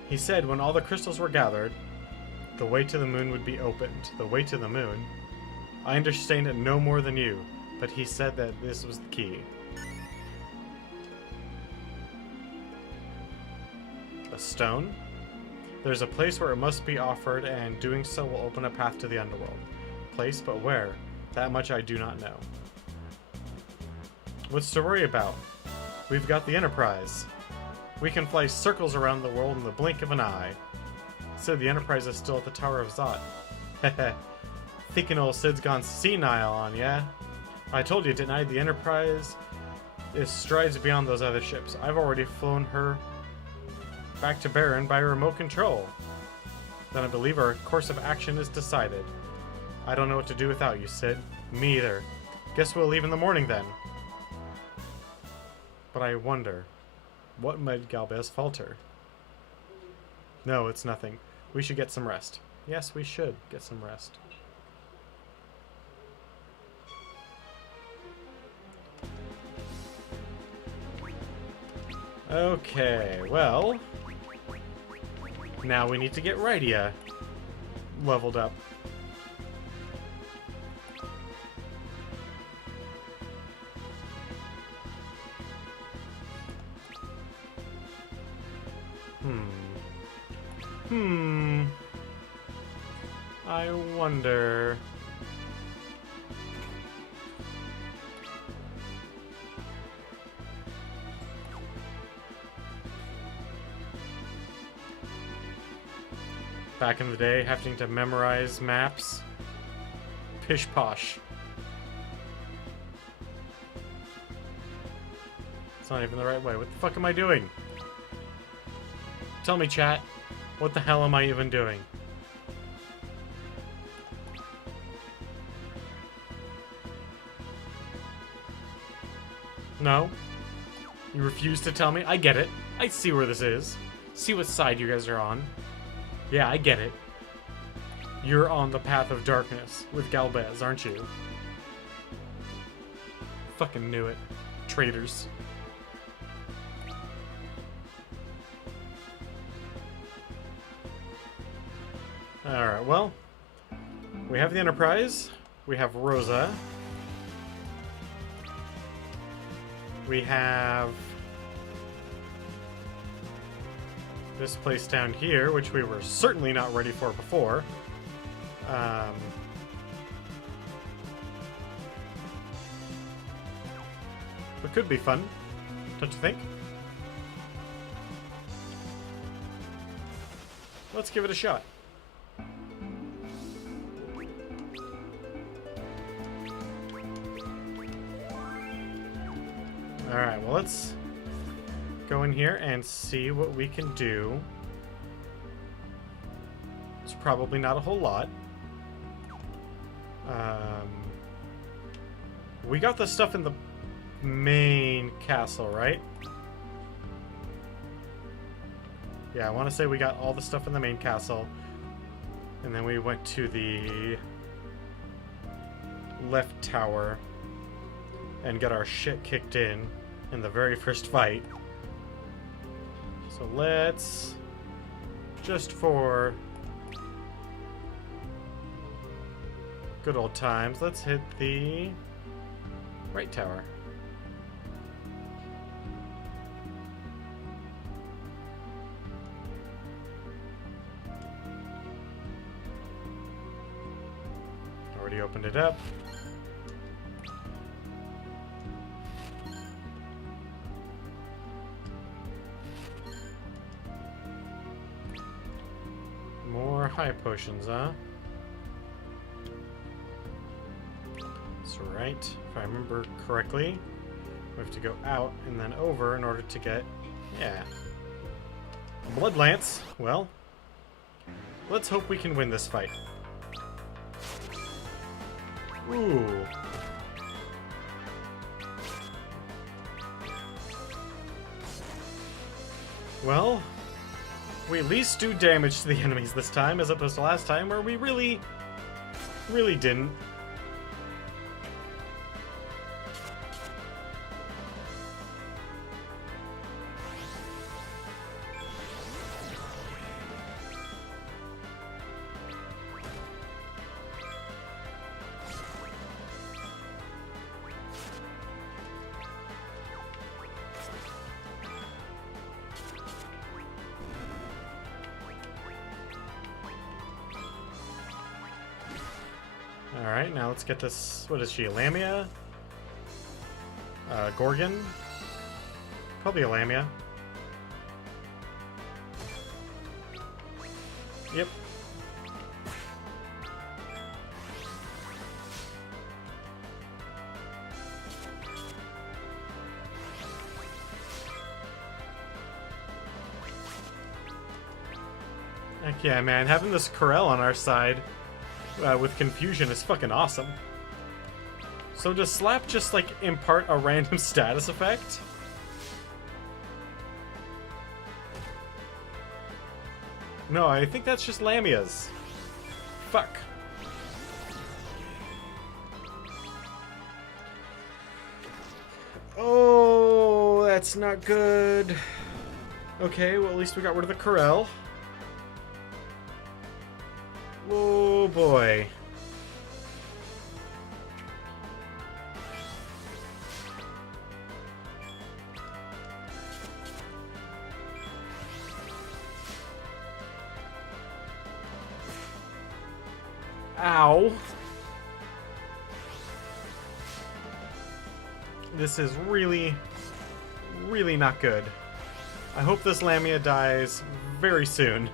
He said when all the crystals were gathered, the way to the moon would be opened. The way to the moon? I understand it no more than you, but he said that this was the key. A stone? There's a place where it must be offered, and doing so will open a path to the underworld. Place, but where? That much I do not know. What's to worry about? We've got the Enterprise. We can fly circles around the world in the blink of an eye. Sid, the Enterprise is still at the Tower of Zot. Heh. Thinking old Sid's gone senile on ya. I told you, didn't I? The Enterprise is strides beyond those other ships. I've already flown her back to Baron by remote control. Then I believe our course of action is decided. I don't know what to do without you, Sid. Me either. Guess we'll leave in the morning then. But I wonder, what made Galbez falter? No, it's nothing. We should get some rest. Yes, we should get some rest. Okay, well, now we need to get Rydia leveled up. I wonder... Back in the day, having to memorize maps. Pish posh. It's not even the right way. What the fuck am I doing? Tell me, chat. What the hell am I even doing? No? You refuse to tell me? I get it. I see where this is. See what side you guys are on. Yeah, I get it. You're on the path of darkness with Galbez, aren't you? Fucking knew it. Traitors. Alright, well. We have the Enterprise. We have Rosa. We have... this place down here, which we were certainly not ready for before. But could be fun, don't you think? Let's give it a shot. Alright, well let's go in here and see what we can do. It's probably not a whole lot. We got the stuff in the main castle, right? Yeah, I want to say we got all the stuff in the main castle. And then we went to the left tower and got our shit kicked in the very first fight. So let's, just for good old times, let's hit the right tower. Already opened it up. More high potions, huh? That's right. If I remember correctly, we have to go out and then over in order to get... yeah. A blood lance. Well, let's hope we can win this fight. Ooh. Well, we at least do damage to the enemies this time, as opposed to last time where we really didn't. Alright, now let's get this... what is she, a Lamia? Gorgon? Probably a Lamia. Yep. Heck yeah, man. Having this Corel on our side with confusion is fucking awesome. So does Slap just, like, impart a random status effect? No, I think that's just Lamia's. Fuck. Oh, that's not good. Okay, well, at least we got rid of the Corel. Oh boy. Ow. This is really, really not good. I hope this Lamia dies very soon.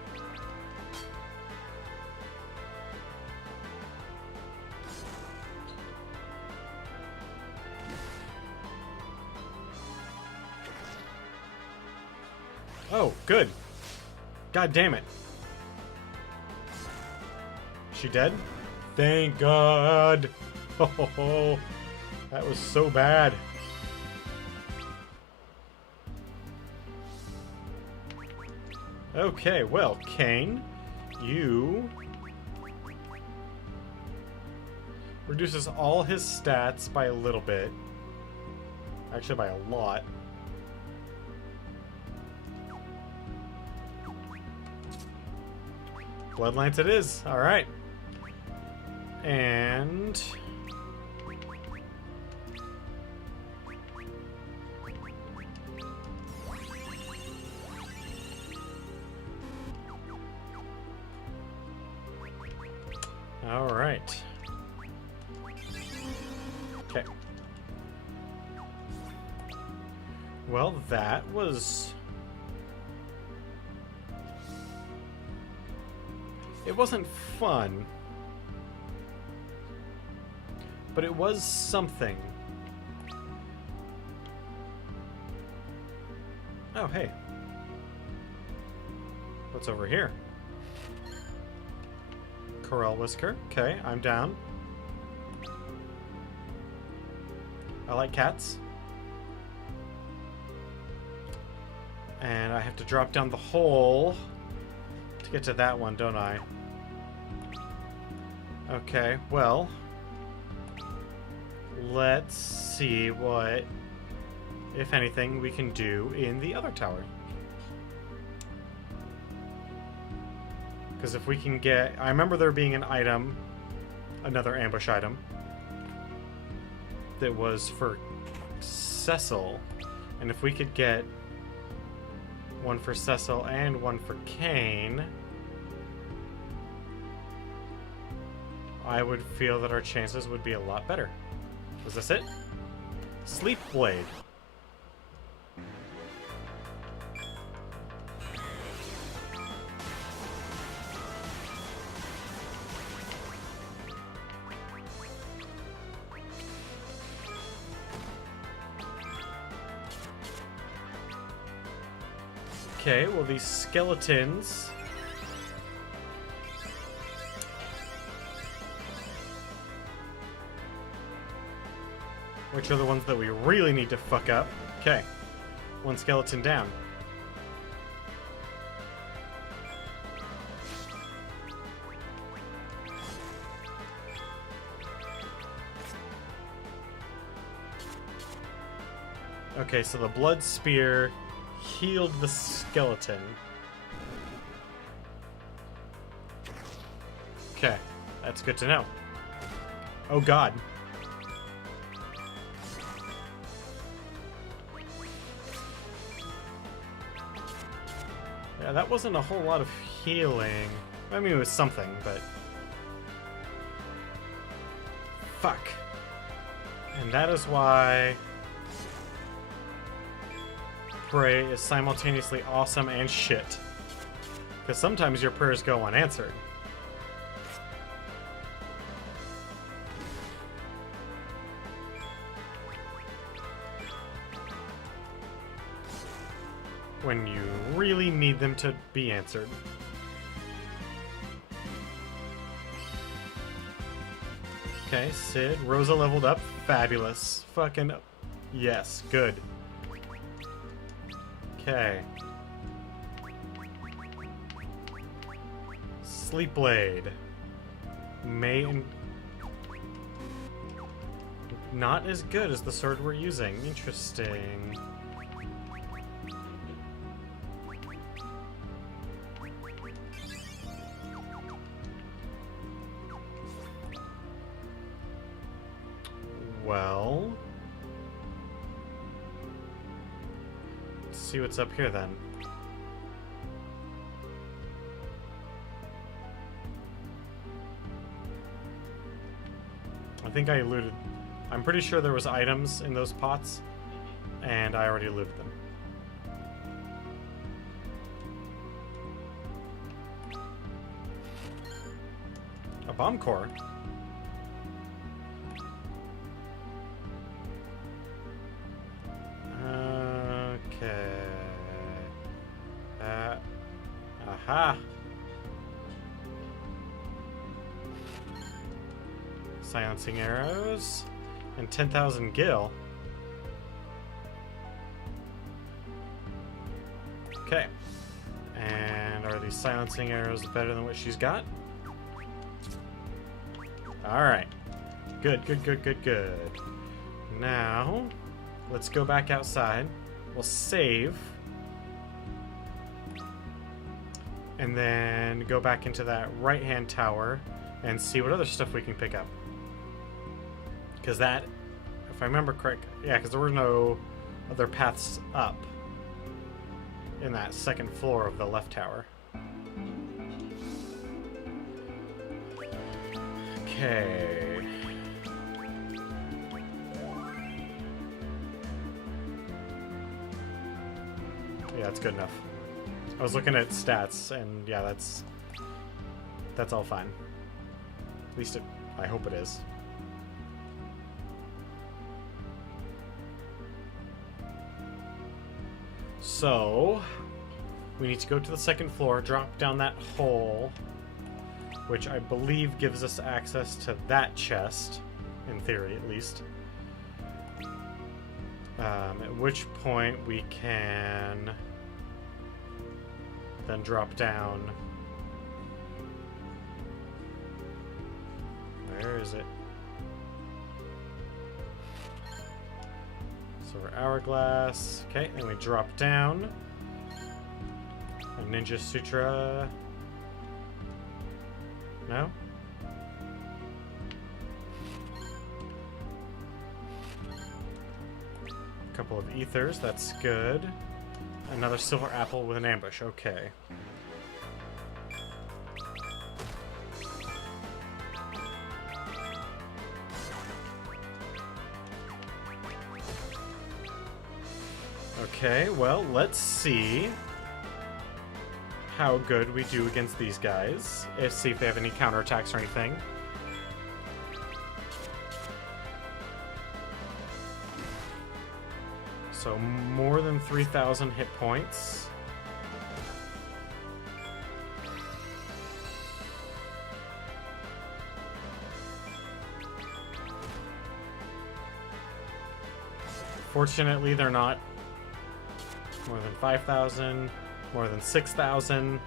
Oh, good. God damn it. She dead? Thank God. Oh, that was so bad. Okay, well, Kane, you reduces all his stats by a little bit. Actually, by a lot. Bloodlines it is. All right. And all right. Okay. Well, that was... It wasn't fun, but it was something. Oh, hey. What's over here? Corel Whisker. Okay, I'm down. I like cats. And I have to drop down the hole to get to that one, don't I? Okay, well, let's see what, if anything, we can do in the other tower. Because if we can get... I remember there being an item, another ambush item, that was for Cecil. And if we could get one for Cecil and one for Kane, I would feel that our chances would be a lot better. Was this it? Sleep Blade. Okay, well, these skeletons... which are the ones that we really need to fuck up. Okay. One skeleton down. Okay, so the blood spear healed the skeleton. Okay, that's good to know. Oh god. Yeah, that wasn't a whole lot of healing. I mean, it was something, but... Fuck. And that is why... Pray is simultaneously awesome and shit. Because sometimes your prayers go unanswered. When you really need them to be answered. Okay, Sid. Rosa leveled up. Fabulous. Fucking... Yes, good. Okay. Sleep Blade. Not as good as the sword we're using. Interesting. Well... Let's see what's up here then. I think I looted... I'm pretty sure there was items in those pots, and I already looted them. A bomb core? Okay. Aha! Silencing arrows. And 10,000 gil. Okay. And are these silencing arrows better than what she's got? Alright. Good, good, good, good, good. Now, let's go back outside. We'll save. And then go back into that right-hand tower and see what other stuff we can pick up. Because that, if I remember correct, yeah, because there were no other paths up in that second floor of the left tower. Okay. Yeah, that's good enough. I was looking at stats, and yeah, that's all fine. At least I hope it is. So, we need to go to the second floor, drop down that hole, which I believe gives us access to that chest, in theory at least. At which point we can then drop down. Where is it? Silver hourglass. Okay, then we drop down. A ninja sutra. No? A couple of ethers, that's good. Another silver apple with an ambush, okay. Okay, well, let's see how good we do against these guys. See if they have any counterattacks or anything. So more than 3,000 hit points. Fortunately, they're not more than 5,000, more than 6,000.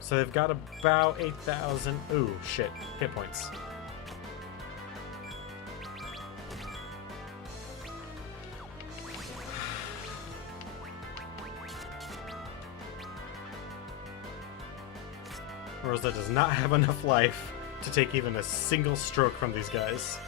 So they've got about 8,000. Ooh, shit. Hit points. Rosa does not have enough life to take even a single stroke from these guys.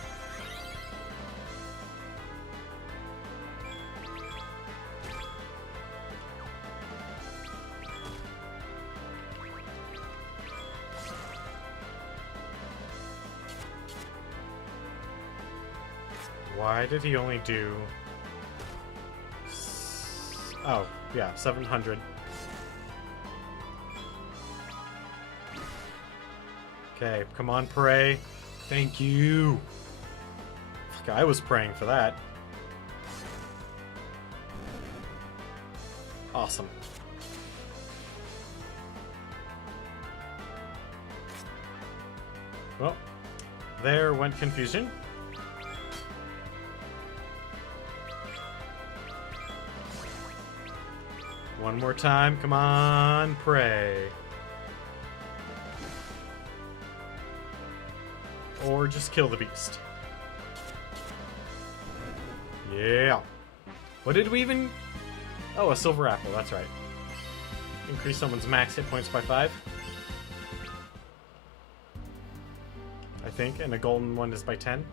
Why did he only do... Oh, yeah, 700. Okay, come on, pray. Thank you. Fuck, I was praying for that. Awesome. Well, there went confusion. One more time, come on, pray. Or just kill the beast. Yeah. What did we even... Oh, a silver apple, that's right. Increase someone's max hit points by 5. I think, and a golden one is by 10.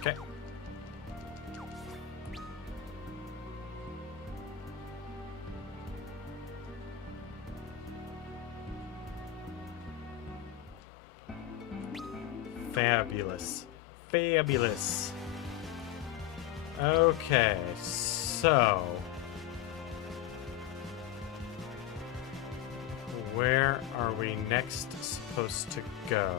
Okay. Fabulous. Fabulous. Okay, so... where are we next supposed to go?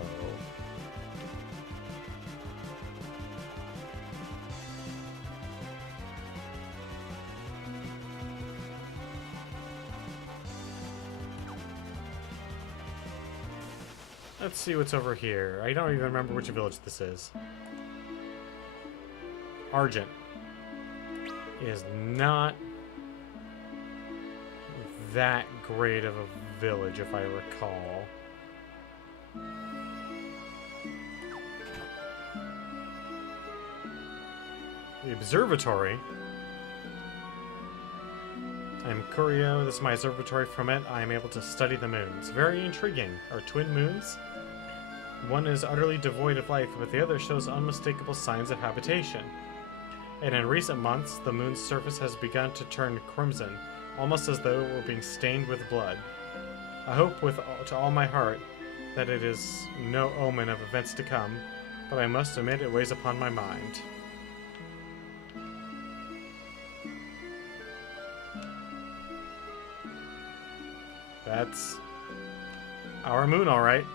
Let's see what's over here. I don't even remember which village this is. Argent is not that great of a village, if I recall. The observatory. I'm Curio. This is my observatory. From it, I am able to study the moons. Very intriguing. Our twin moons? One is utterly devoid of life, but the other shows unmistakable signs of habitation. And in recent months, the moon's surface has begun to turn crimson, almost as though it were being stained with blood. I hope to all my heart that it is no omen of events to come, but I must admit it weighs upon my mind. That's our moon, all right.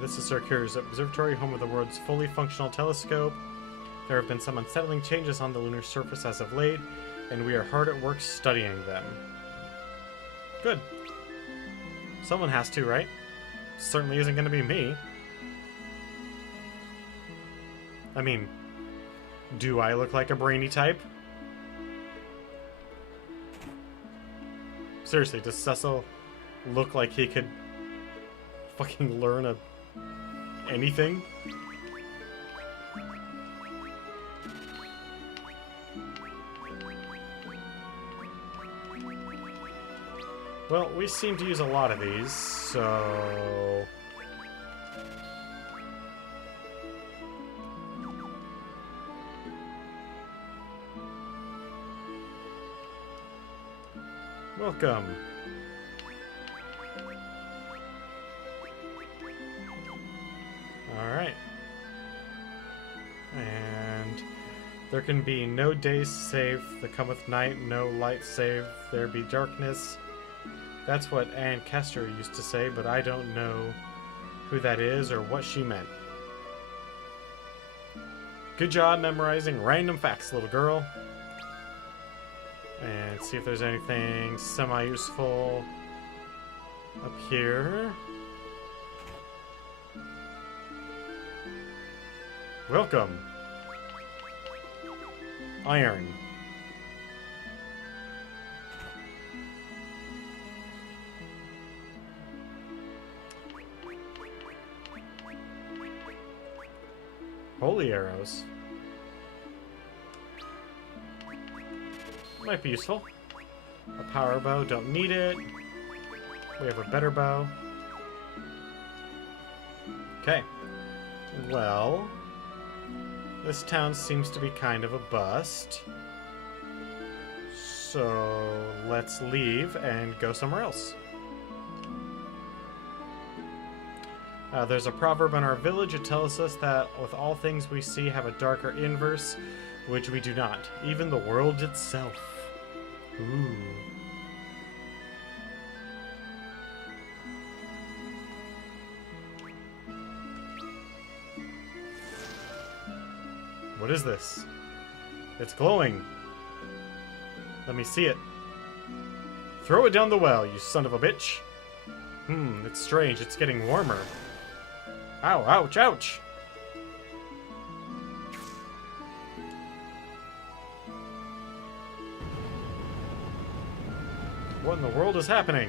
This is Sir Curio's observatory, home of the world's fully functional telescope. There have been some unsettling changes on the lunar surface as of late, and we are hard at work studying them. Good. Someone has to, right? Certainly isn't going to be me. I mean, do I look like a brainy type? Seriously, does Cecil look like he could fucking learn anything? Well, we seem to use a lot of these, so... welcome. Alright. And there can be no day save there cometh night, no light save there be darkness. That's what Anne Kester used to say, but I don't know who that is or what she meant. Good job memorizing random facts, little girl. And see if there's anything semi-useful up here. Welcome. Iron. Holy arrows. Might be useful. A power bow, don't need it. We have a better bow. Okay. Well, this town seems to be kind of a bust. So let's leave and go somewhere else. There's a proverb in our village. It tells us that with all things we see have a darker inverse, which we do not. Even the world itself. Ooh. What is this? It's glowing. Let me see it. Throw it down the well, you son of a bitch. It's strange. It's getting warmer. Ow, ouch, ouch! What in the world is happening?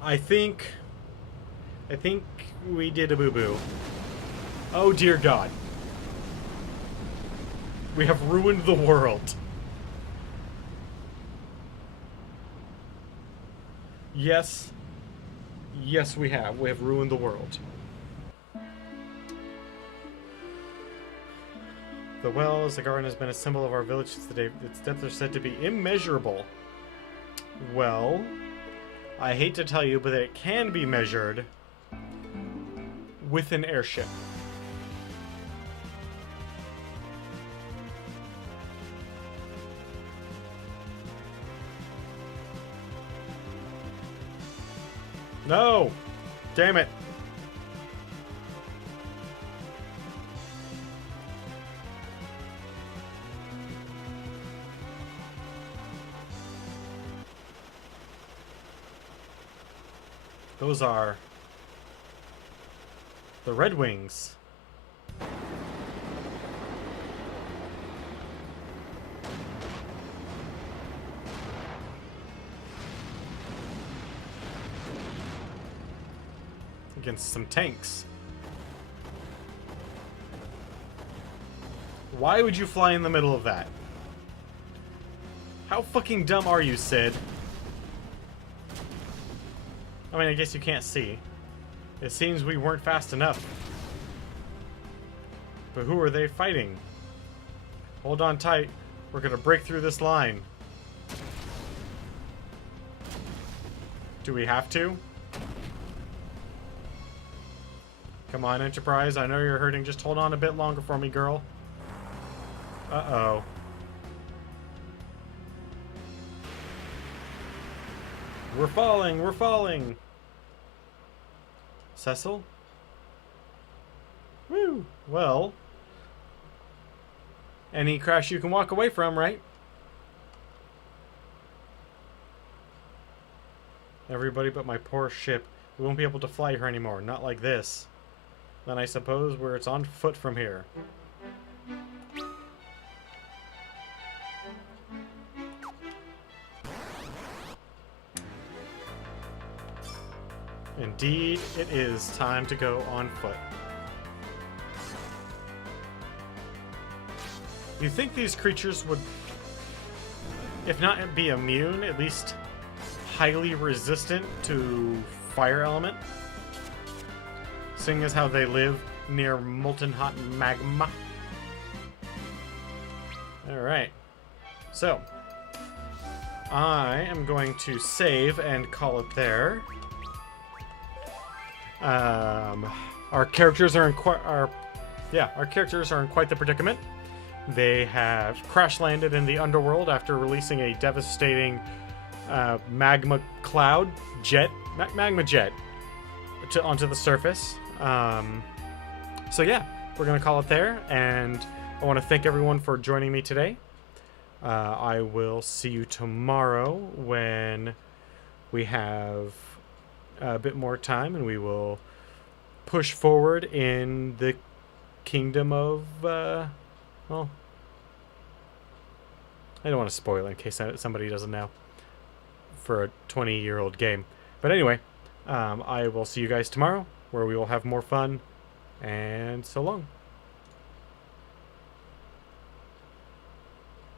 I think we did a boo-boo. Oh dear God. We have ruined the world. Yes. Yes, we have. We have ruined the world. The wells, the garden has been a symbol of our village since the day its depths are said to be immeasurable. Well, I hate to tell you, but it can be measured with an airship. No! Damn it! Those are the Red Wings. Against some tanks. Why would you fly in the middle of that? How fucking dumb are you, Sid? I mean, I guess you can't see. It seems we weren't fast enough. But who are they fighting? Hold on tight. We're gonna break through this line. Do we have to? Come on, Enterprise. I know you're hurting. Just hold on a bit longer for me, girl. Uh-oh. We're falling. We're falling. Cecil? Woo! Well, any crash you can walk away from, right? Everybody but my poor ship. We won't be able to fly her anymore. Not like this. Then I suppose where it's on foot from here. Indeed, it is time to go on foot. You think these creatures would, if not be immune, at least highly resistant to fire element? Seeing as how they live near molten hot magma. Alright. So, I am going to save and call it there. Our characters are in our characters are in quite the predicament. They have crash landed in the underworld after releasing a devastating magma cloud jet, magma jet, onto the surface. So yeah, we're gonna call it there, and I want to thank everyone for joining me today. I will see you tomorrow when we have a bit more time, and we will push forward in the kingdom of, well, I don't want to spoil it in case somebody doesn't know for a 20-year-old game. But anyway, I will see you guys tomorrow, where we will have more fun, and so long.